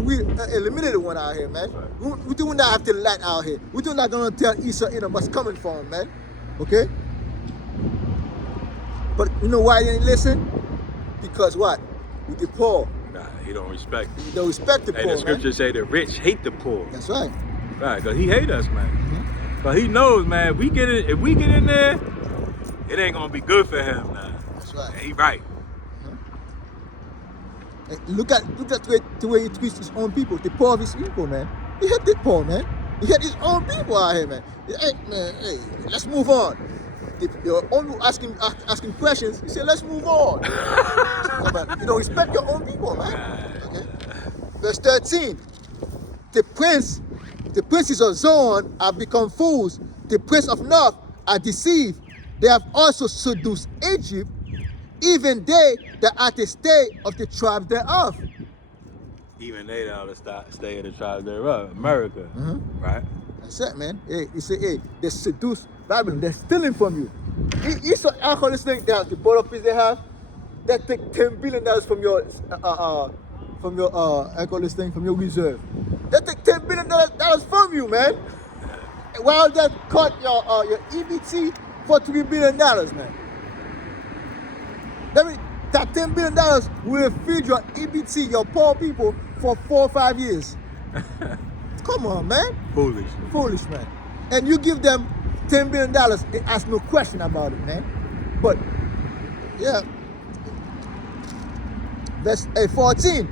We eliminated one out here, man. Right. We do not have the light out here. We do not gonna tell Esau what's coming for him, man. Okay? But you know why they didn't listen? Because what? With the poor. Nah, he don't respect it. He don't respect the Hey, poor, the scriptures say the rich hate the poor. man. That's right. Right, because he hate us, man. Mm-hmm. But he knows, man, if we get in there, it ain't gonna be good for him, man. That's right. And he right. Look at the way he treats his own people, the poor of his people, man. He hate the poor, man. He hate his own people out here, man. Hey, man, hey, let's move on. Your own people asking questions. He said, let's move on. So, man, you don't respect your own people, man. Okay. Verse 13. The princes of Zoan have become fools. The prince of North are deceived. They have also seduced Egypt, even they that are the stay of the tribes thereof. Even they ought to stay in the tribes thereof. America, right? That's it, man. Hey, he said, hey, they seduce Babylon. They're stealing from you. You saw alcohol this thing that the board of peace they have. They take $10 billion from your alcohol this thing from your reserve. They take $10 billion from you, man. While they cut your EBT for $3 billion, man. That $10 billion will feed your EBT, your poor people, for 4 or 5 years. Come on, man. Foolish, man. And you give them $10 billion, they ask no question about it, man. But, yeah. Verse 14.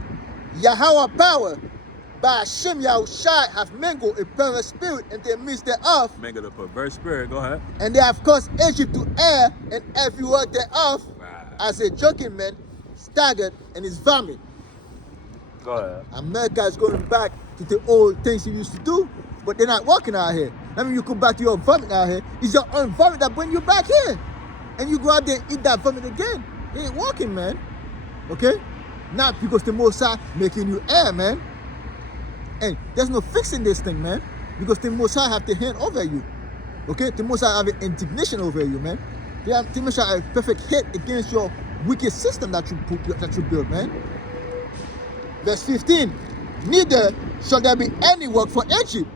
Yahweh power by Hashem Yahushai have mingled a perverse spirit in the midst thereof. Mingled a perverse spirit, go ahead. And they have caused Egypt to err and every word thereof. As a drunken man staggered and is vomit. Go ahead. America is going back to the old things you used to do, but they're not working out here. I mean, you go back to your vomit out here. It's your own vomit that bring you back here. And you go out there and eat that vomit again. It ain't working, man. Okay? Not because the Most High making you err, man. And there's no fixing this thing, man. Because the Most High have the hand over you. Okay? The Most High have an indignation over you, man. The Most High have a perfect hit against your wicked system that you build, man. Verse 15. Neither shall there be any work for Egypt.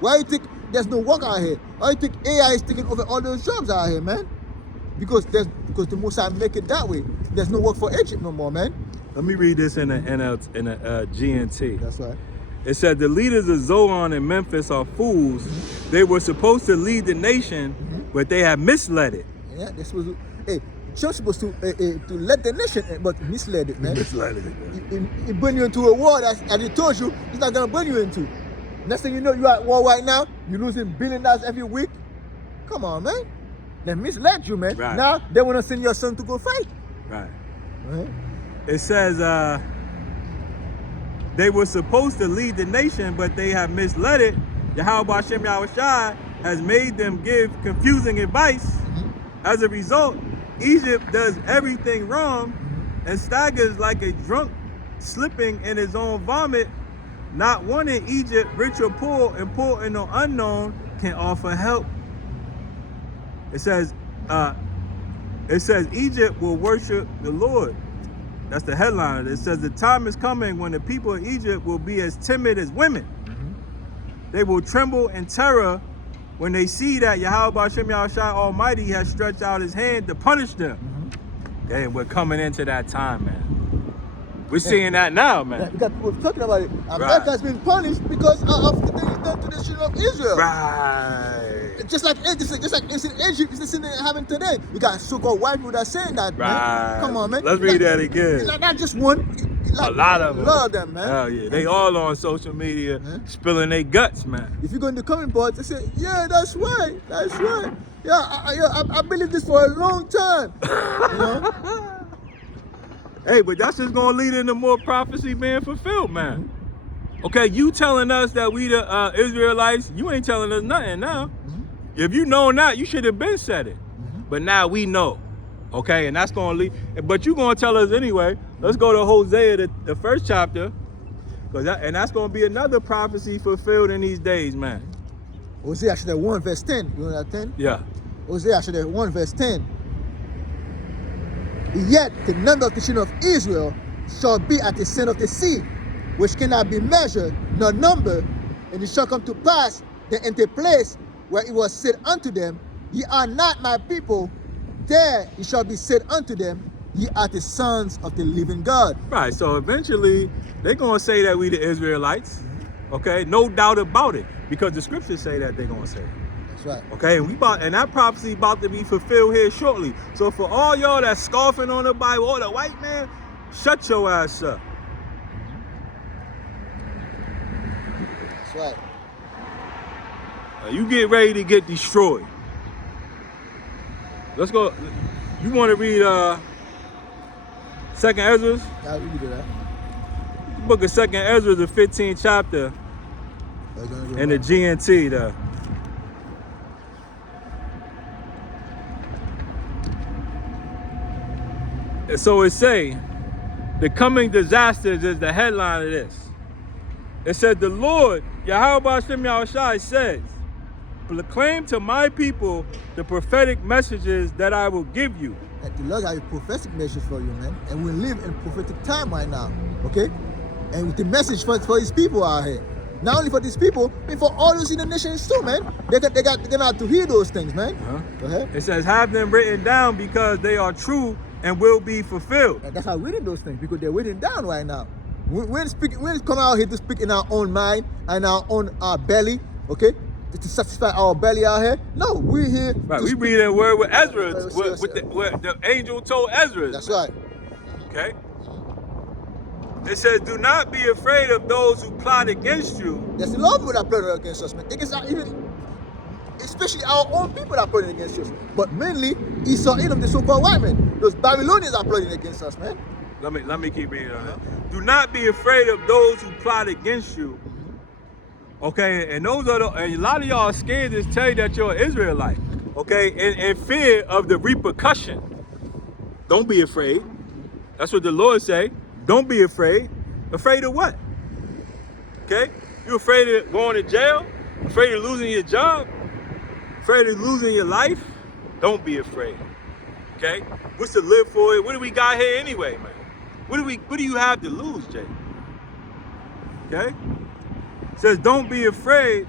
Why you think there's no work out here? Why you think AI is taking over all those jobs out here, man? Because the Most High make it that way. There's no work for Egypt no more, man. Let me read this in a GNT. That's right. It said the leaders of Zoan and Memphis are fools. They were supposed to lead the nation, but they have misled it. Yeah, they're supposed to. Hey, church supposed to let the nation, but misled it, man. Misled it. It bring you into a war that, as he told you, it's not gonna bring you into. Next thing you know, you're at war right now. You're losing $1 billion every week. Come on, man. They misled you, man. Right. Now they want to send your son to go fight. Right. Right. It says they were supposed to lead the nation, but they have misled it. Yahweh Hashem Yahushai has made them give confusing advice. As a result, Egypt does everything wrong and staggers like a drunk, slipping in his own vomit. Not one in Egypt, rich or poor, important or unknown, can offer help. It says Egypt will worship the Lord. That's the headline. It says the time is coming when the people of Egypt will be as timid as women. They will tremble in terror when they see that Yahweh Hashem Yahushai Almighty has stretched out his hand to punish them. And we're coming into that time, man. We're seeing that now, man. We got people talking about it. America has been punished because of the things done to the children of Israel. Right. Just like it's in Egypt, it's the same thing that happened today. You got so-called white people that are saying that, Right. man. Come on, man. Let's read that again. Not just one. A lot of them. A lot of them, man. Hell yeah. They all on social media spilling their guts, man. If you go in the comment boards, they say, yeah, that's right. That's right. Yeah, I believe this for a long time. You know? Hey, but that's just gonna lead into more prophecy being fulfilled, man. Okay, you telling us that we the Israelites, you ain't telling us nothing now. If you know that, you should have been said it. But now we know. Okay, and that's gonna lead, but you gonna tell us anyway. Let's go to Hosea, the first chapter. And that's gonna be another prophecy fulfilled in these days, man. Hosea actually 1 verse 10. You know that 10? Yeah. Hosea actually 1 verse 10. Yet the number of the children of Israel shall be at the sand of the sea, which cannot be measured nor numbered. And it shall come to pass that in the place where it was said unto them, ye are not my people, there it shall be said unto them, ye are the sons of the living God. Right. So eventually they're gonna say that we the Israelites. Okay, no doubt about it, because the scriptures say that they're gonna say it. That's right. Okay, and that prophecy about to be fulfilled here shortly. So for all y'all that's scoffing on the Bible, oh, the white man, shut your ass up. That's right. You get ready to get destroyed. Let's go. You want to read Second Ezra? Yeah, we can do that. Book of Second Ezra, the 15th chapter, and the GNT there. And so it say, the coming disasters is the headline of this. It said, the Lord, Yahweh Hashem Yahushai says, proclaim to my people the prophetic messages that I will give you. And the Lord has a prophetic message for you, man. And we live in prophetic time right now, okay? And with the message for his people out here. Not only for these people, but for all those in the nations too, man. They're gonna have to hear those things, man. Go ahead. It says, have them written down because they are true and will be fulfilled. And that's how we're reading those things, because they're written down right now. We ain't come out here to speak in our own mind and our own belly, okay? To satisfy our belly out here. No, we're here. Right, we read a word with Ezra, with the angel told Ezra. That's right. Okay. It says, do not be afraid of those who plot against you. There's a lot of people that plot against us, man. It's not even, especially our own people that are plotting against us. But mainly, Esau, Edom, the so-called white men. Those Babylonians are plotting against us, man. Let me keep reading on that. Do not be afraid of those who plot against you. Okay, and those are and a lot of y'all are scared to tell you that you're an Israelite. Okay, in fear of the repercussion. Don't be afraid. That's what the Lord say. Don't be afraid. Afraid of what? Okay, you afraid of going to jail? Afraid of losing your job? Afraid of losing your life? Don't be afraid. Okay, what's to live for? What do we got here anyway, man? What do you have to lose, Jay? Okay. It says, don't be afraid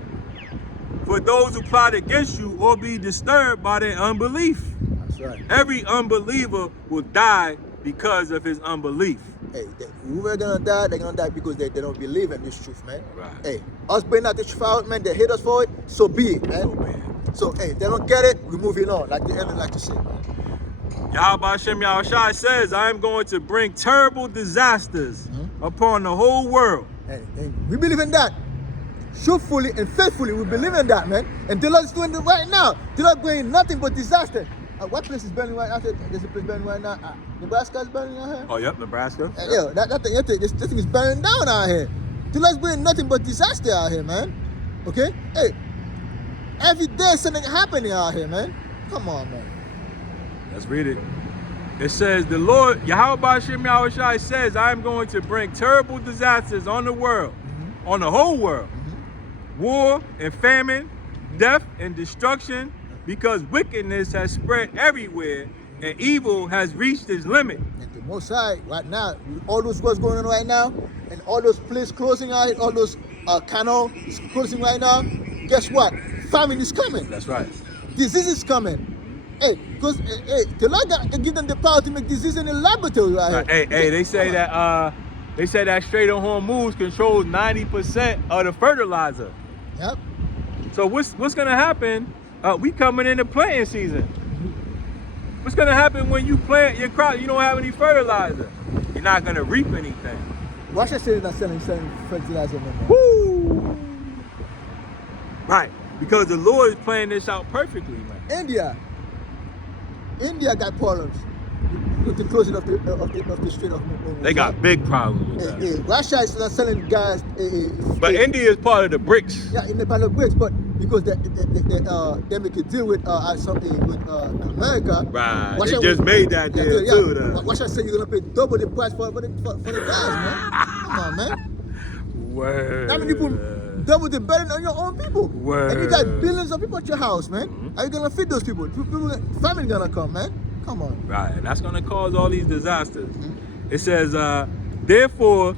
for those who plot against you or be disturbed by their unbelief. That's right. Every unbeliever will die because of his unbelief. Hey, whoever gonna die, they're gonna die because they don't believe in this truth, man. Right. Hey, us bringing out the truth out, man, they hate us for it, so be it, man. So be it. So, hey, they don't get it, we're moving on, like the enemy like to say, man. Yahweh Hashem Yahushai says, I am going to bring terrible disasters upon the whole world. And we believe in that. Truthfully and faithfully, we believe in that, man. And the Lord is doing it right now. The Lord bringing nothing but disaster. What place is burning right now? There's a place burning right now. Nebraska is burning out here. Oh, yep, Nebraska. Yeah, this thing is burning down out here. The Lord's bringing nothing but disaster out here, man. Okay? Hey, every day something happening out here, man. Come on, man. Let's read it. It says, the Lord, Yahweh Hashem Yahushai says, I am going to bring terrible disasters on the world, on the whole world. War and famine, death and destruction, because wickedness has spread everywhere and evil has reached its limit. And the Most High, right now, all those what's going on right now, and all those places closing out, all those canals closing right now, guess what? Famine is coming. That's right. Disease is coming. Hey, because the Lord give them the power to make disease in the laboratory right here. Hey, they say that Strait of Hormuz controls 90% of the fertilizer. Yep. So what's gonna happen? We coming into planting season. What's gonna happen when you plant your crop? You don't have any fertilizer. You're not gonna reap anything. Why should I say they're not selling fertilizer no more? Woo! Right, because the Lord is playing this out perfectly, man. India got problems with the closing of the Strait of Hormuz. They got big problems with that. Russia is not selling gas. But India is part of the BRICS. Yeah, in the part of BRICS, but because they make a deal with something with America. Right, they just made that deal too. Though. Russia said you're gonna pay double the price for the gas, man. Come on, man. Word. That means you put double the burden on your own people. Word. And you got billions of people at your house, man. How you gonna feed those people? Family gonna come, man. Come on. Right, and that's gonna cause all these disasters. It says, therefore,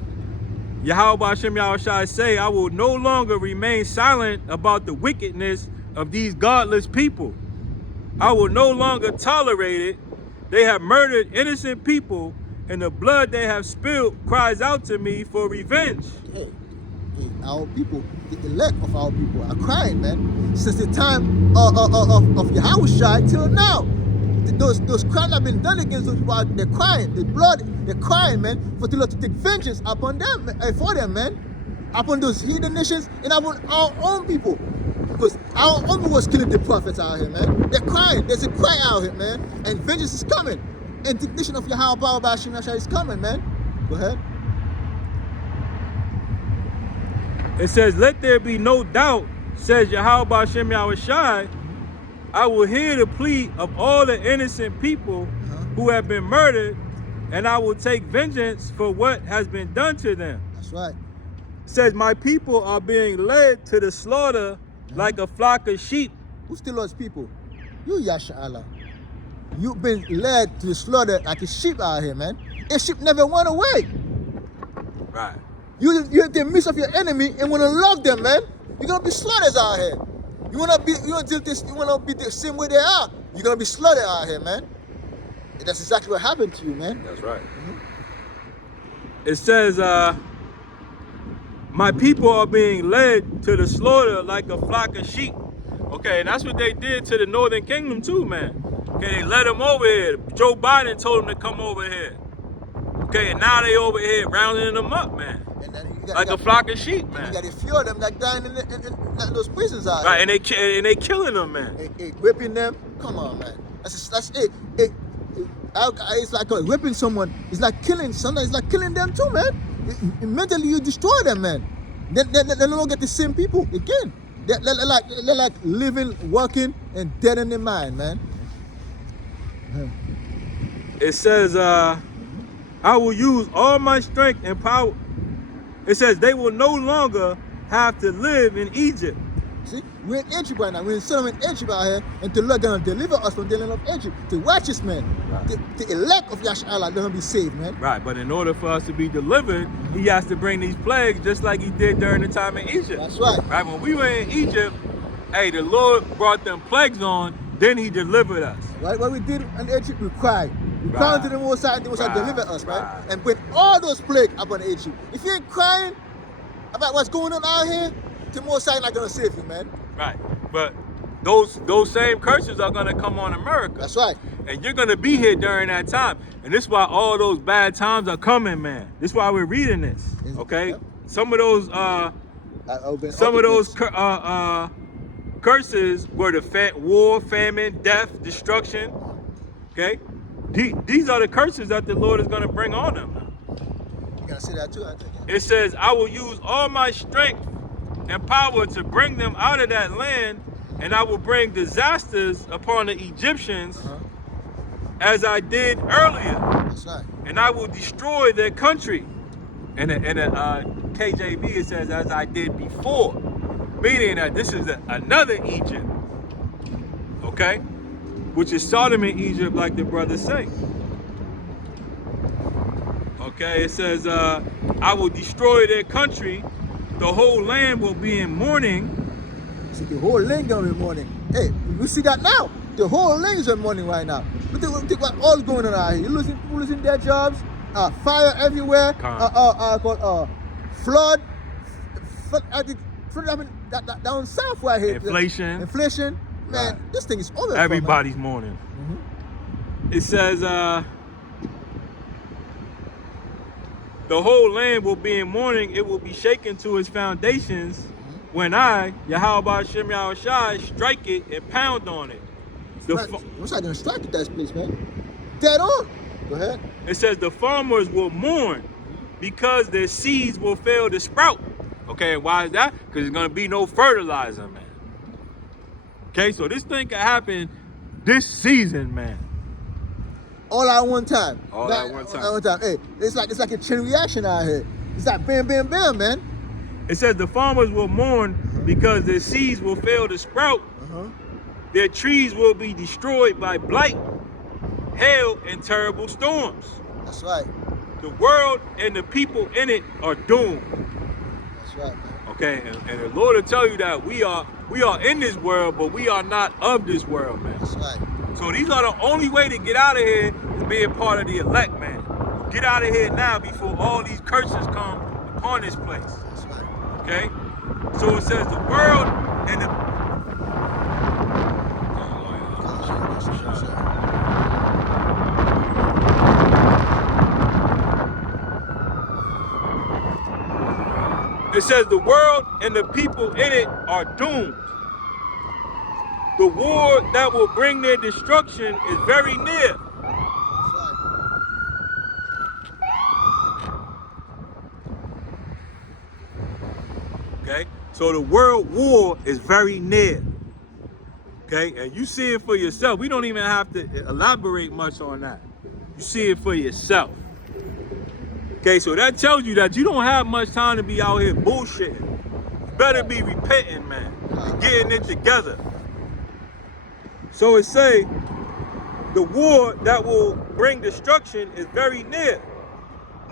Yahweh Hashem Yahushai say, I will no longer remain silent about the wickedness of these godless people. I will no longer tolerate it, They have murdered innocent people, and the blood they have spilled cries out to me for revenge. Hey, our people, the elect of our people are crying, man. Since the time of Yahushua till now. Those crimes have been done against those people. They're crying. The blood, they're crying, man, for the Lord to take vengeance upon them, for them, man. Upon those heathen nations and upon our own people. Because our own people was killing the prophets out here, man. They're crying. There's a cry out here, man. And vengeance is coming. Indignation of Yahweh Bashim Yashai is coming, man. Go ahead. It says, let there be no doubt, says Yahweh Bashim Yahushai, I will hear the plea of all the innocent people who have been murdered, and I will take vengeance for what has been done to them. That's right. It says, my people are being led to the slaughter like a flock of sheep. Who still lost people? You, Yasha Allah. You've been led to the slaughter like a sheep out here, man. A sheep never went away. Right. You're in the midst of your enemy and want to love them, man. You're gonna be slaughtered out here. You wanna be the same way they are. You're gonna be slaughtered out here, man. And that's exactly what happened to you, man. That's right. It says, my people are being led to the slaughter like a flock of sheep. Okay, and that's what they did to the Northern Kingdom too, man. Okay, they let them over here. Joe Biden told them to come over here. Okay, and now they over here rounding them up, man. And then like a flock of sheep, man. You got a few of them like dying in those prisons out right, here. and they killing them, man. Whipping them. Come on, man. That's it. It's like whipping someone. It's like killing. Sometimes it's like killing them too, man. Mentally, you destroy them, man. They don't get the same people again. They're like living, working, and dead in their mind, man. It says, I will use all my strength and power. It says they will no longer have to live in Egypt. See, we're in Egypt right now. We're in Solomon, Egypt out here, and the Lord gonna deliver us from the land of Egypt. The righteous man, right. the elect of Yasha'Allah, they're gonna be saved, man. Right, but in order for us to be delivered, he has to bring these plagues just like he did during the time in Egypt. That's right. Right, when we were in Egypt, hey, the Lord brought them plagues on, then he delivered us. Right, what we did in Egypt, we cried. We cried to the Most High, and the Most High delivered us, man. And bring all those plagues upon Egypt. If you ain't crying about what's going on out here, the Most High not gonna save you, man. Right, but those same curses are gonna come on America. That's right. And you're gonna be here during that time. And this is why all those bad times are coming, man. This is why we're reading this. Okay? Yep. Some of those curses were the war, famine, death, destruction. Okay? These are the curses that the Lord is gonna bring on them. You gotta say that too, I think. It says, I will use all my strength and power to bring them out of that land, and I will bring disasters upon the Egyptians as I did earlier. That's right. And I will destroy their country. And in KJV it says, as I did before, meaning that this is another Egypt, okay? Which is Sodom and Egypt, like the brothers say. Okay, it says, I will destroy their country. The whole land will be in mourning. See, the whole land gonna be mourning. Hey, we see that now. The whole land is in mourning right now. Look at what all's going on out here. People losing their jobs, fire everywhere, flood down south right here. Inflation, man. Right. This thing is over. Everybody's mourning. It says, the whole land will be in mourning. It will be shaken to its foundations when I, Yahweh Shem Yahushai, strike it and pound on it. What's I gonna strike at that place, man? Dead on. Go ahead. It says the farmers will mourn because their seeds will fail to sprout. Okay, why is that? Because there's gonna be no fertilizer, man. Okay, so this thing can happen this season, man. All at one time. All at one time. Hey, it's like a chain reaction out here. It's like bam, bam, bam, man. It says the farmers will mourn because their seeds will fail to sprout. Their trees will be destroyed by blight, hail, and terrible storms. That's right. The world and the people in it are doomed. That's right, man. Okay, and the Lord will tell you that we are in this world, but we are not of this world, man. That's right. So these are the only way to get out of here is being part of the elect, man. Get out of here now before all these curses come upon this place. That's right. Okay? So it says the world and the It says the world and the people in it are doomed. The war that will bring their destruction is very near. That's right. Okay? So the world war is very near. Okay? And you see it for yourself. We don't even have to elaborate much on that. You see it for yourself. Okay, so that tells you that you don't have much time to be out here bullshitting. You better be repenting, man. And getting it together. So it say, the war that will bring destruction is very near.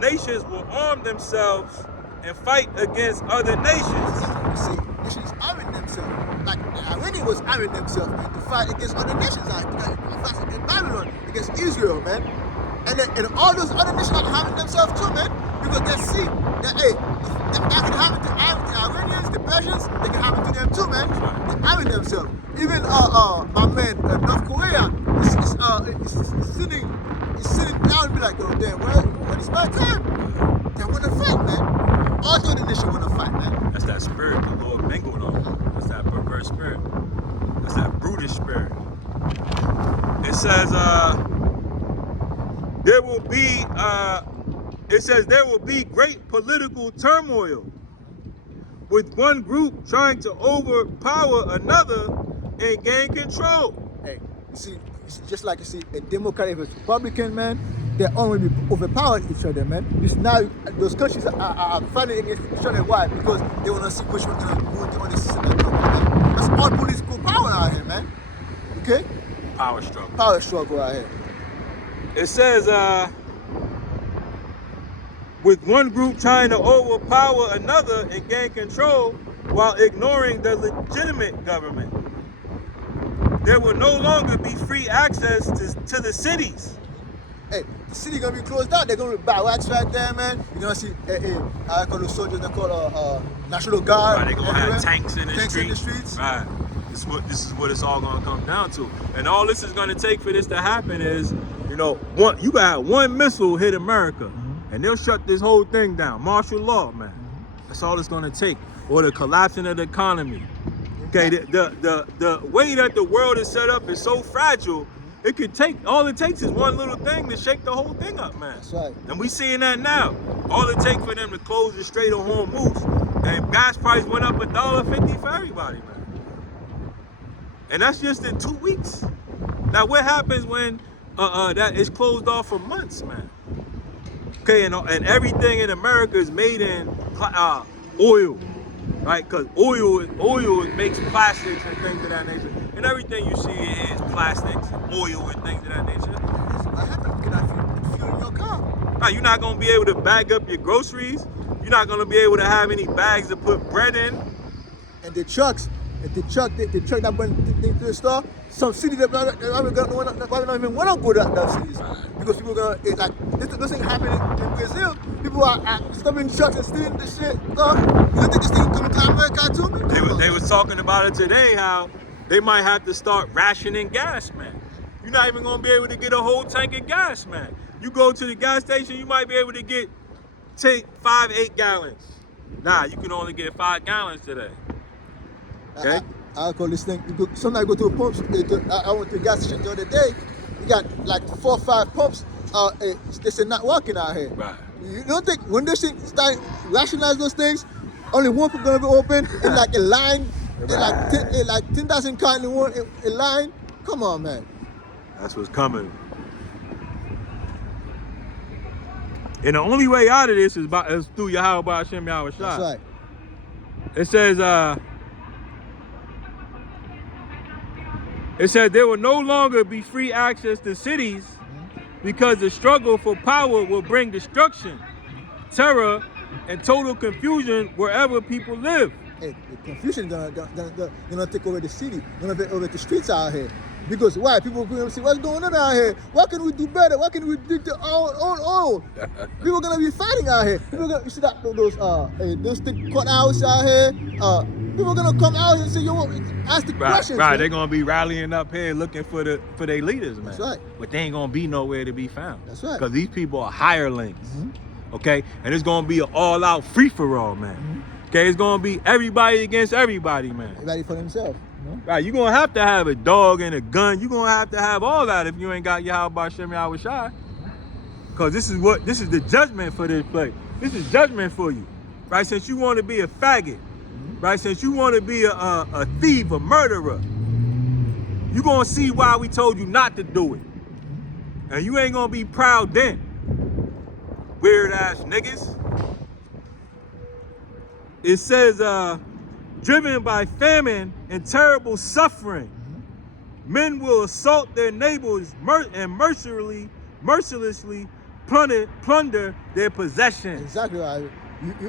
Nations will arm themselves and fight against other nations. You see, nations arming themselves. Like the Iranians was arming themselves, man, to fight against other nations. Like in Babylon against Israel, man. And all those other nations are harming themselves too, man. Because they see that, hey, that can happen to the Iranians, the Persians, they can happen to them too, man. They're harming themselves. Even my man, North Korea, is sitting down and be like, oh damn, what is my time? They want to fight, man. All the other nations want to fight, man. That's that spirit the Lord mingled on. That's that perverse spirit. That's that brutish spirit. It says, there will be great political turmoil, with one group trying to overpower another and gain control. Hey, you see, just like you see, a Democrat versus Republican, man, they always be overpowering each other, man. Because now those countries are fighting against each other. Why? Because they want to see which one's going to rule the other system. That's all political power out here, man. Okay? Power struggle. Power struggle out here. It says, with one group trying to overpower another and gain control while ignoring the legitimate government. There will no longer be free access to the cities. Hey, the city gonna be closed down. They're gonna be wax right there, man. You're gonna see, I call the soldiers, they call National Guard. Right, they're gonna everywhere. have tanks in the streets. Right. This is what it's all gonna come down to. And all this is gonna take for this to happen is, you got one missile hit America, and they'll shut this whole thing down. Martial law, man. That's all it's gonna take. Or the collapsing of the economy. Okay, the way that the world is set up is so fragile. It could take, all it takes is one little thing to shake the whole thing up, man. That's right. And we seeing that now. All it takes for them to close the Strait of Hormuz, and gas price went up $1.50 for everybody, man. And that's just in 2 weeks. Now what happens when that is closed off for months, man? Okay, and everything in America is made in oil, right? Because oil makes plastics and things of that nature. And everything you see is plastics and oil and things of that nature. What happens? You cannot fuel your car. Now, you're not going to be able to bag up your groceries. You're not going to be able to have any bags to put bread in. And the trucks, the truck that went to the store, some city that not even want to go to that cities. Because people are going to, like, this thing happening in Brazil. People are stopping trucks and stealing the shit. You don't think this thing coming to America too? They was talking about it today, how they might have to start rationing gas, man. You're not even gonna be able to get a whole tank of gas, man. You go to the gas station, you might be able to get 8 gallons. Nah, you can only get 5 gallons today. Okay? I call this thing, sometimes I go to a pump, I went to a gas station the other day, you got like 4 or 5 pumps, they say not working out here. Right. You don't think when this thing start rationalize those things, only one pump gonna be open in like a line, like 10,000 cars in one a line? Come on, man. That's what's coming. And the only way out of this is through Yahweh Hashem Yahweh Shai. That's right. It says there will no longer be free access to cities because the struggle for power will bring destruction, terror, and total confusion wherever people live. Hey, the confusion gonna take over the city, gonna take over the streets out here. Because why? People going to say, what's going on out here? What can we do better? What can we do to our own? People are going to be fighting out here. People gonna, you see that those stick cutouts out here? People are going to come out here and say, yo, ask the questions. Right, man. they're going to be rallying up here looking for their leaders, man. That's right. But they ain't going to be nowhere to be found. That's right. Because these people are hirelings, okay? And it's going to be an all-out free-for-all, man. Okay, it's going to be everybody against everybody, man. Everybody for themselves. Right, you're going to have a dog and a gun. You're going to have all that if you ain't got Yahweh Shem Yahweh Shai. Because this is the judgment for this place. This is judgment for you. Right, since you want to be a faggot. Right, since you want to be a thief, a murderer. You're going to see why we told you not to do it. And you ain't going to be proud then. Weird ass niggas. It says, driven by famine and terrible suffering, men will assault their neighbors and mercilessly plunder their possessions. Exactly right.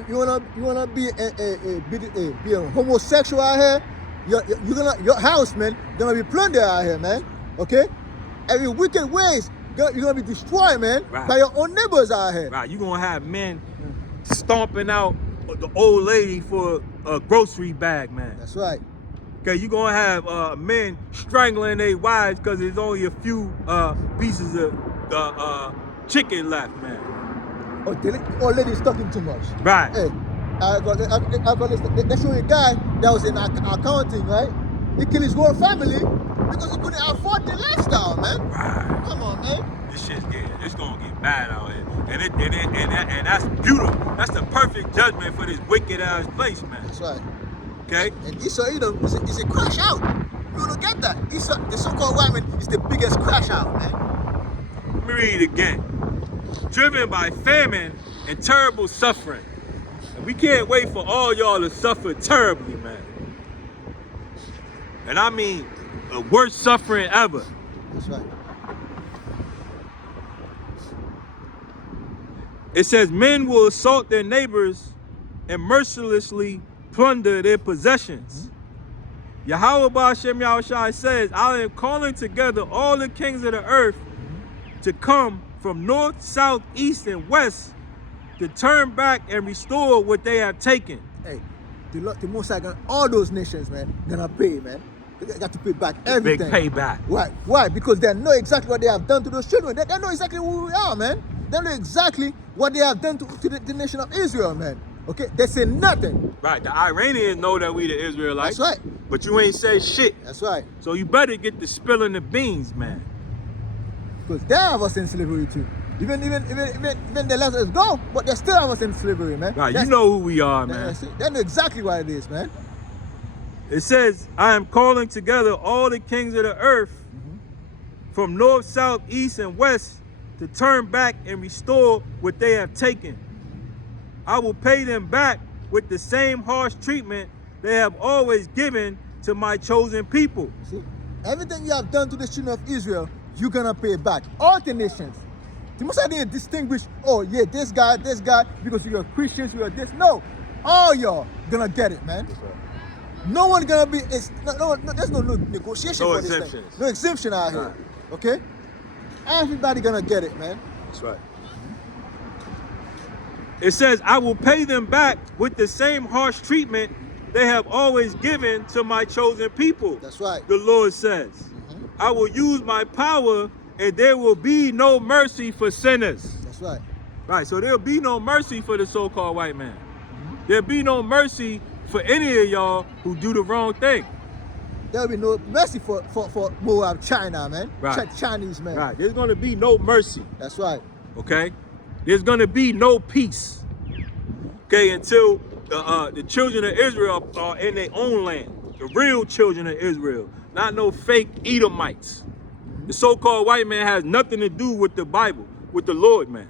You wanna be a homosexual out here? Your house, man, gonna be plundered out here, man. Okay? Every wicked ways, you're gonna be destroyed, man, by your own neighbors out here. Right. You're gonna have men stomping out the old lady for a grocery bag, man. That's right. Okay, you're gonna have men strangling their wives because there's only a few pieces of chicken left, man. Oh, the old lady's talking too much. Right. Hey, I got this. They show a guy that was in accounting, right? He killed his whole family because he couldn't afford the lifestyle, man. Right. Come on, man. This it's gonna get bad out here. And that's beautiful. That's the perfect judgment for this wicked ass place, man. That's right. Okay? And Esau Edom is a crash out. You don't get that. Esau, the so-called white man, is the biggest crash out, man. Let me read it again. Driven by famine and terrible suffering. And we can't wait for all y'all to suffer terribly, man. And I mean the worst suffering ever. That's right. It says men will assault their neighbors and mercilessly plunder their possessions. Yahweh Ba'ashem Yahushai says, I am calling together all the kings of the earth to come from north, south, east, and west to turn back and restore what they have taken. Hey, the Most High got all those nations, man, gonna pay, man. They got to pay back everything. Big payback. Why? Why? Because they know exactly what they have done to those children. They know exactly who we are, man. They know exactly what they have done to the nation of Israel, man. Okay? They say nothing. Right. The Iranians know that we the Israelites. That's right. But you ain't say shit. That's right. So you better get to spilling the beans, man. Because they have us in slavery too. Even they let us go, but they still have us in slavery, man. Right. You know who we are, man. They know exactly what it is, man. It says, I am calling together all the kings of the earth from north, south, east, and west to turn back and restore what they have taken. I will pay them back with the same harsh treatment they have always given to my chosen people. See, everything you have done to the children of Israel, you're gonna pay back. All the nations. The Most High didn't distinguish, oh yeah, this guy, because you're Christians, you're this. No, all y'all gonna get it, man. No one gonna be. There's no negotiation No for this thing. exemptions. No exemption out here. Right. Okay, everybody gonna get it, man. That's right. It says, I will pay them back with the same harsh treatment they have always given to my chosen people. That's right. The Lord says, I will use my power and there will be no mercy for sinners. That's right. Right, so there'll be no mercy for the so-called white man. There'll be no mercy for any of y'all who do the wrong thing. There'll be no mercy for Moab, China, man. Right. Chinese, man. Right, there's gonna be no mercy, That's right. okay? There's gonna be no peace, okay, until the children of Israel are in their own land. The real children of Israel, not no fake Edomites. The so-called white man has nothing to do with the Bible, with the Lord, man.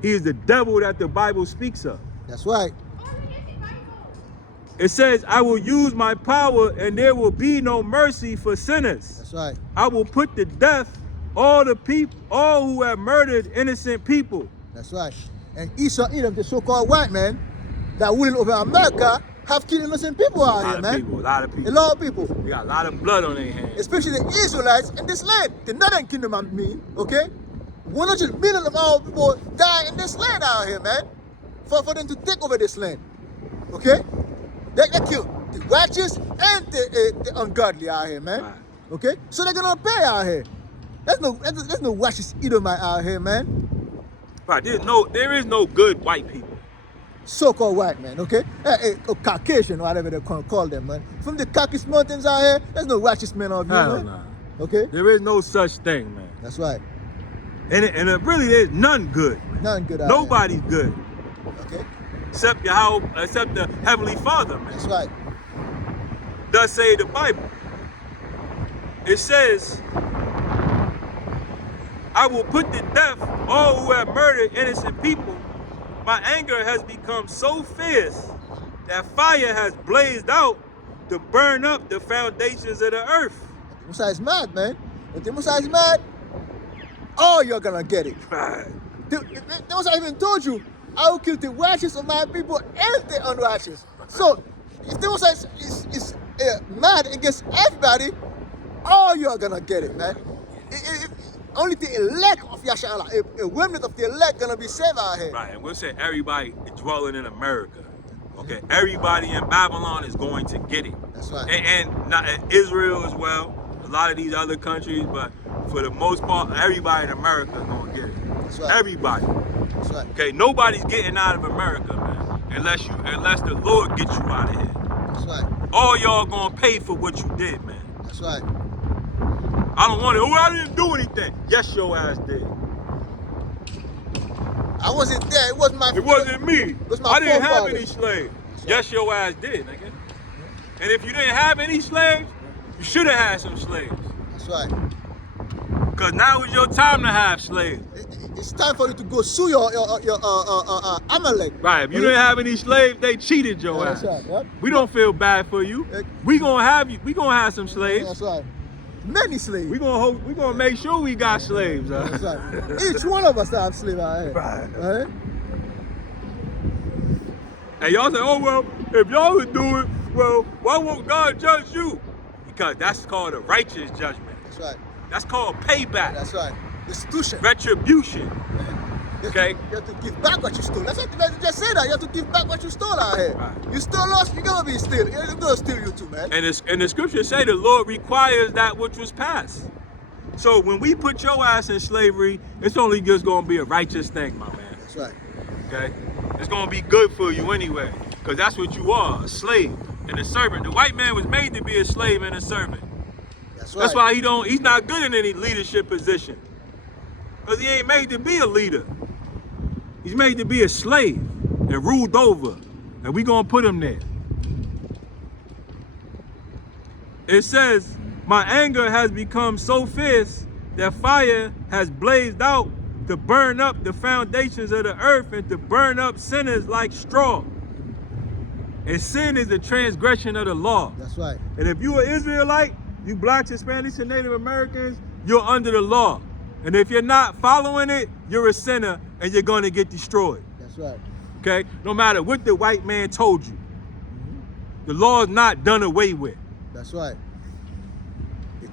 He is the devil that the Bible speaks of. That's right. It says, I will use my power and there will be no mercy for sinners. That's right. I will put to death all who have murdered innocent people. That's right. And Esau Edom, the so-called white man that ruling over America, have killed innocent people out here, man. A lot of people. A lot of people. They got a lot of blood on their hands. Especially the Israelites in this land. The Northern Kingdom, I mean, okay? 100 million of our people die in this land out here, man. For them to take over this land. Okay? They kill the righteous and the ungodly out here, man. Right. Okay? So they're gonna pay out here. There's no righteous Edomite out here, man. Right, there is no good white people. So-called white man, okay? Caucasian, whatever they call them, man. From the Caucasus Mountains out here, there's no righteous men out here, Hell man. nah. Okay? There is no such thing, man. That's right. And it really is none good. None good out Nobody's good. here. Okay? Except the Heavenly Father, man. That's right. Thus say the Bible. It says, I will put to death all who have murdered innocent people. My anger has become so fierce that fire has blazed out to burn up the foundations of the earth. The Messiah is mad, man. If the Messiah is mad, oh, you're gonna get it. Right. The Messiah even told you, I will kill the righteous of my people and the unrighteous. So, if the Messiah is mad against everybody, oh, you're gonna get it, man. Only the elect of Yasharahla, a remnant of the elect, gonna be saved out here. Right, and we'll say everybody dwelling in America. Okay, everybody in Babylon is going to get it. That's right. And not Israel as well, a lot of these other countries, but for the most part, everybody in America is going to get it. That's right. Everybody. That's right. Okay, nobody's getting out of America, man, unless the Lord gets you out of here. That's right. All y'all gonna pay for what you did, man. That's right. I don't want to. Oh, I didn't do anything. Yes, your ass did. I wasn't there. It wasn't my. It wasn't me. It was my I didn't have forefathers. any slaves. Right. Yes, your ass did, nigga. And if you didn't have any slaves, you should have had some slaves. That's right. Cause now is your time to have slaves. It's time for you to go sue your Amalek. Right. If you didn't have any slaves, they cheated your Yeah, ass. that's right. Yep. We don't feel bad for you. We gonna have you. We gonna have some slaves. That's right. Many slaves. We gonna make sure we got slaves. That's right. Each one of us have slaves out here. Right. Right? And y'all say, oh well, if y'all would do it, well, why won't God judge you? Because that's called a righteous judgment. That's right. That's called payback. That's right. Restitution. Retribution. Okay? You have to give back what you stole. That's what you just said that. You have to give back what you stole out here. Right. You stole us, you're gonna be stealing. You're gonna steal you too, man. And the scriptures say the Lord requires that which was passed. So when we put your ass in slavery, it's only just gonna be a righteous thing, my man. That's right. Okay? It's gonna be good for you anyway. Because that's what you are, a slave and a servant. The white man was made to be a slave and a servant. That's right. That's why he's not good in any leadership position. Because he ain't made to be a leader. He's made to be a slave and ruled over. And we gonna put him there. It says, my anger has become so fierce that fire has blazed out to burn up the foundations of the earth and to burn up sinners like straw. And sin is the transgression of the law. That's right. And if you are Israelite, you blacks, Hispanics, and Native Americans, you're under the law. And if you're not following it, you're a sinner and you're going to get destroyed. That's right. Okay? No matter what the white man told you. The law is not done away with. That's right.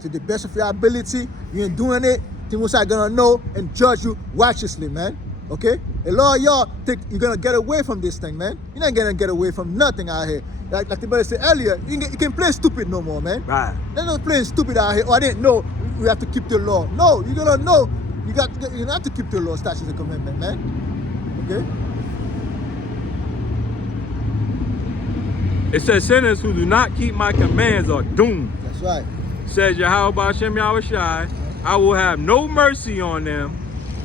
To the best of your ability, you ain't doing it, the Most High gonna know and judge you righteously, man. Okay? A lot of y'all think you're gonna get away from this thing, man. You're not gonna get away from nothing out here. Like the brother said earlier, you can play stupid no more, man. Right. They're not playing stupid out here. Oh, I didn't know we have to keep the law. No, you're gonna know. You have to keep the law, statutes, and commandment, man. Okay? It says sinners who do not keep my commands are doomed. That's right. Says Yahweh Hashem Yahushai, I will have no mercy on them.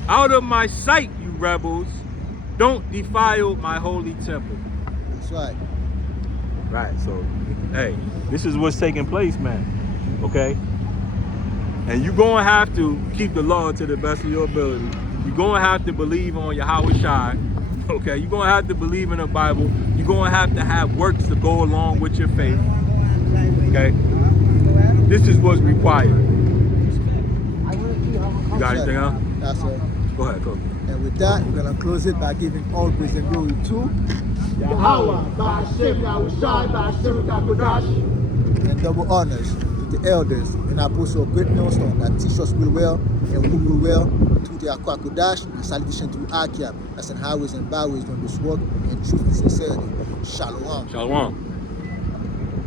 Out of my sight, you rebels, don't defile my holy temple. That's right. Right, so, hey, this is what's taking place, man, okay? And you're going to have to keep the law to the best of your ability. You're going to have to believe on Yahweh Shai, okay? You're going to have to believe in the Bible. You're going to have works to go along with your faith, okay? This is what's required. You got anything else? That's it. Go ahead, go. And with that, we're gonna close it by giving all praise and glory to Yahweh, Ba'ashem Yahushai, Ba'ashem Kakodash. And double honors to the elders and apostles of Great Millstone that teach us will well and rule well, to the Akwakodash, and salvation to Akia, that's in highways and byways doing this work in truth and sincerity. Shalom. Shalom.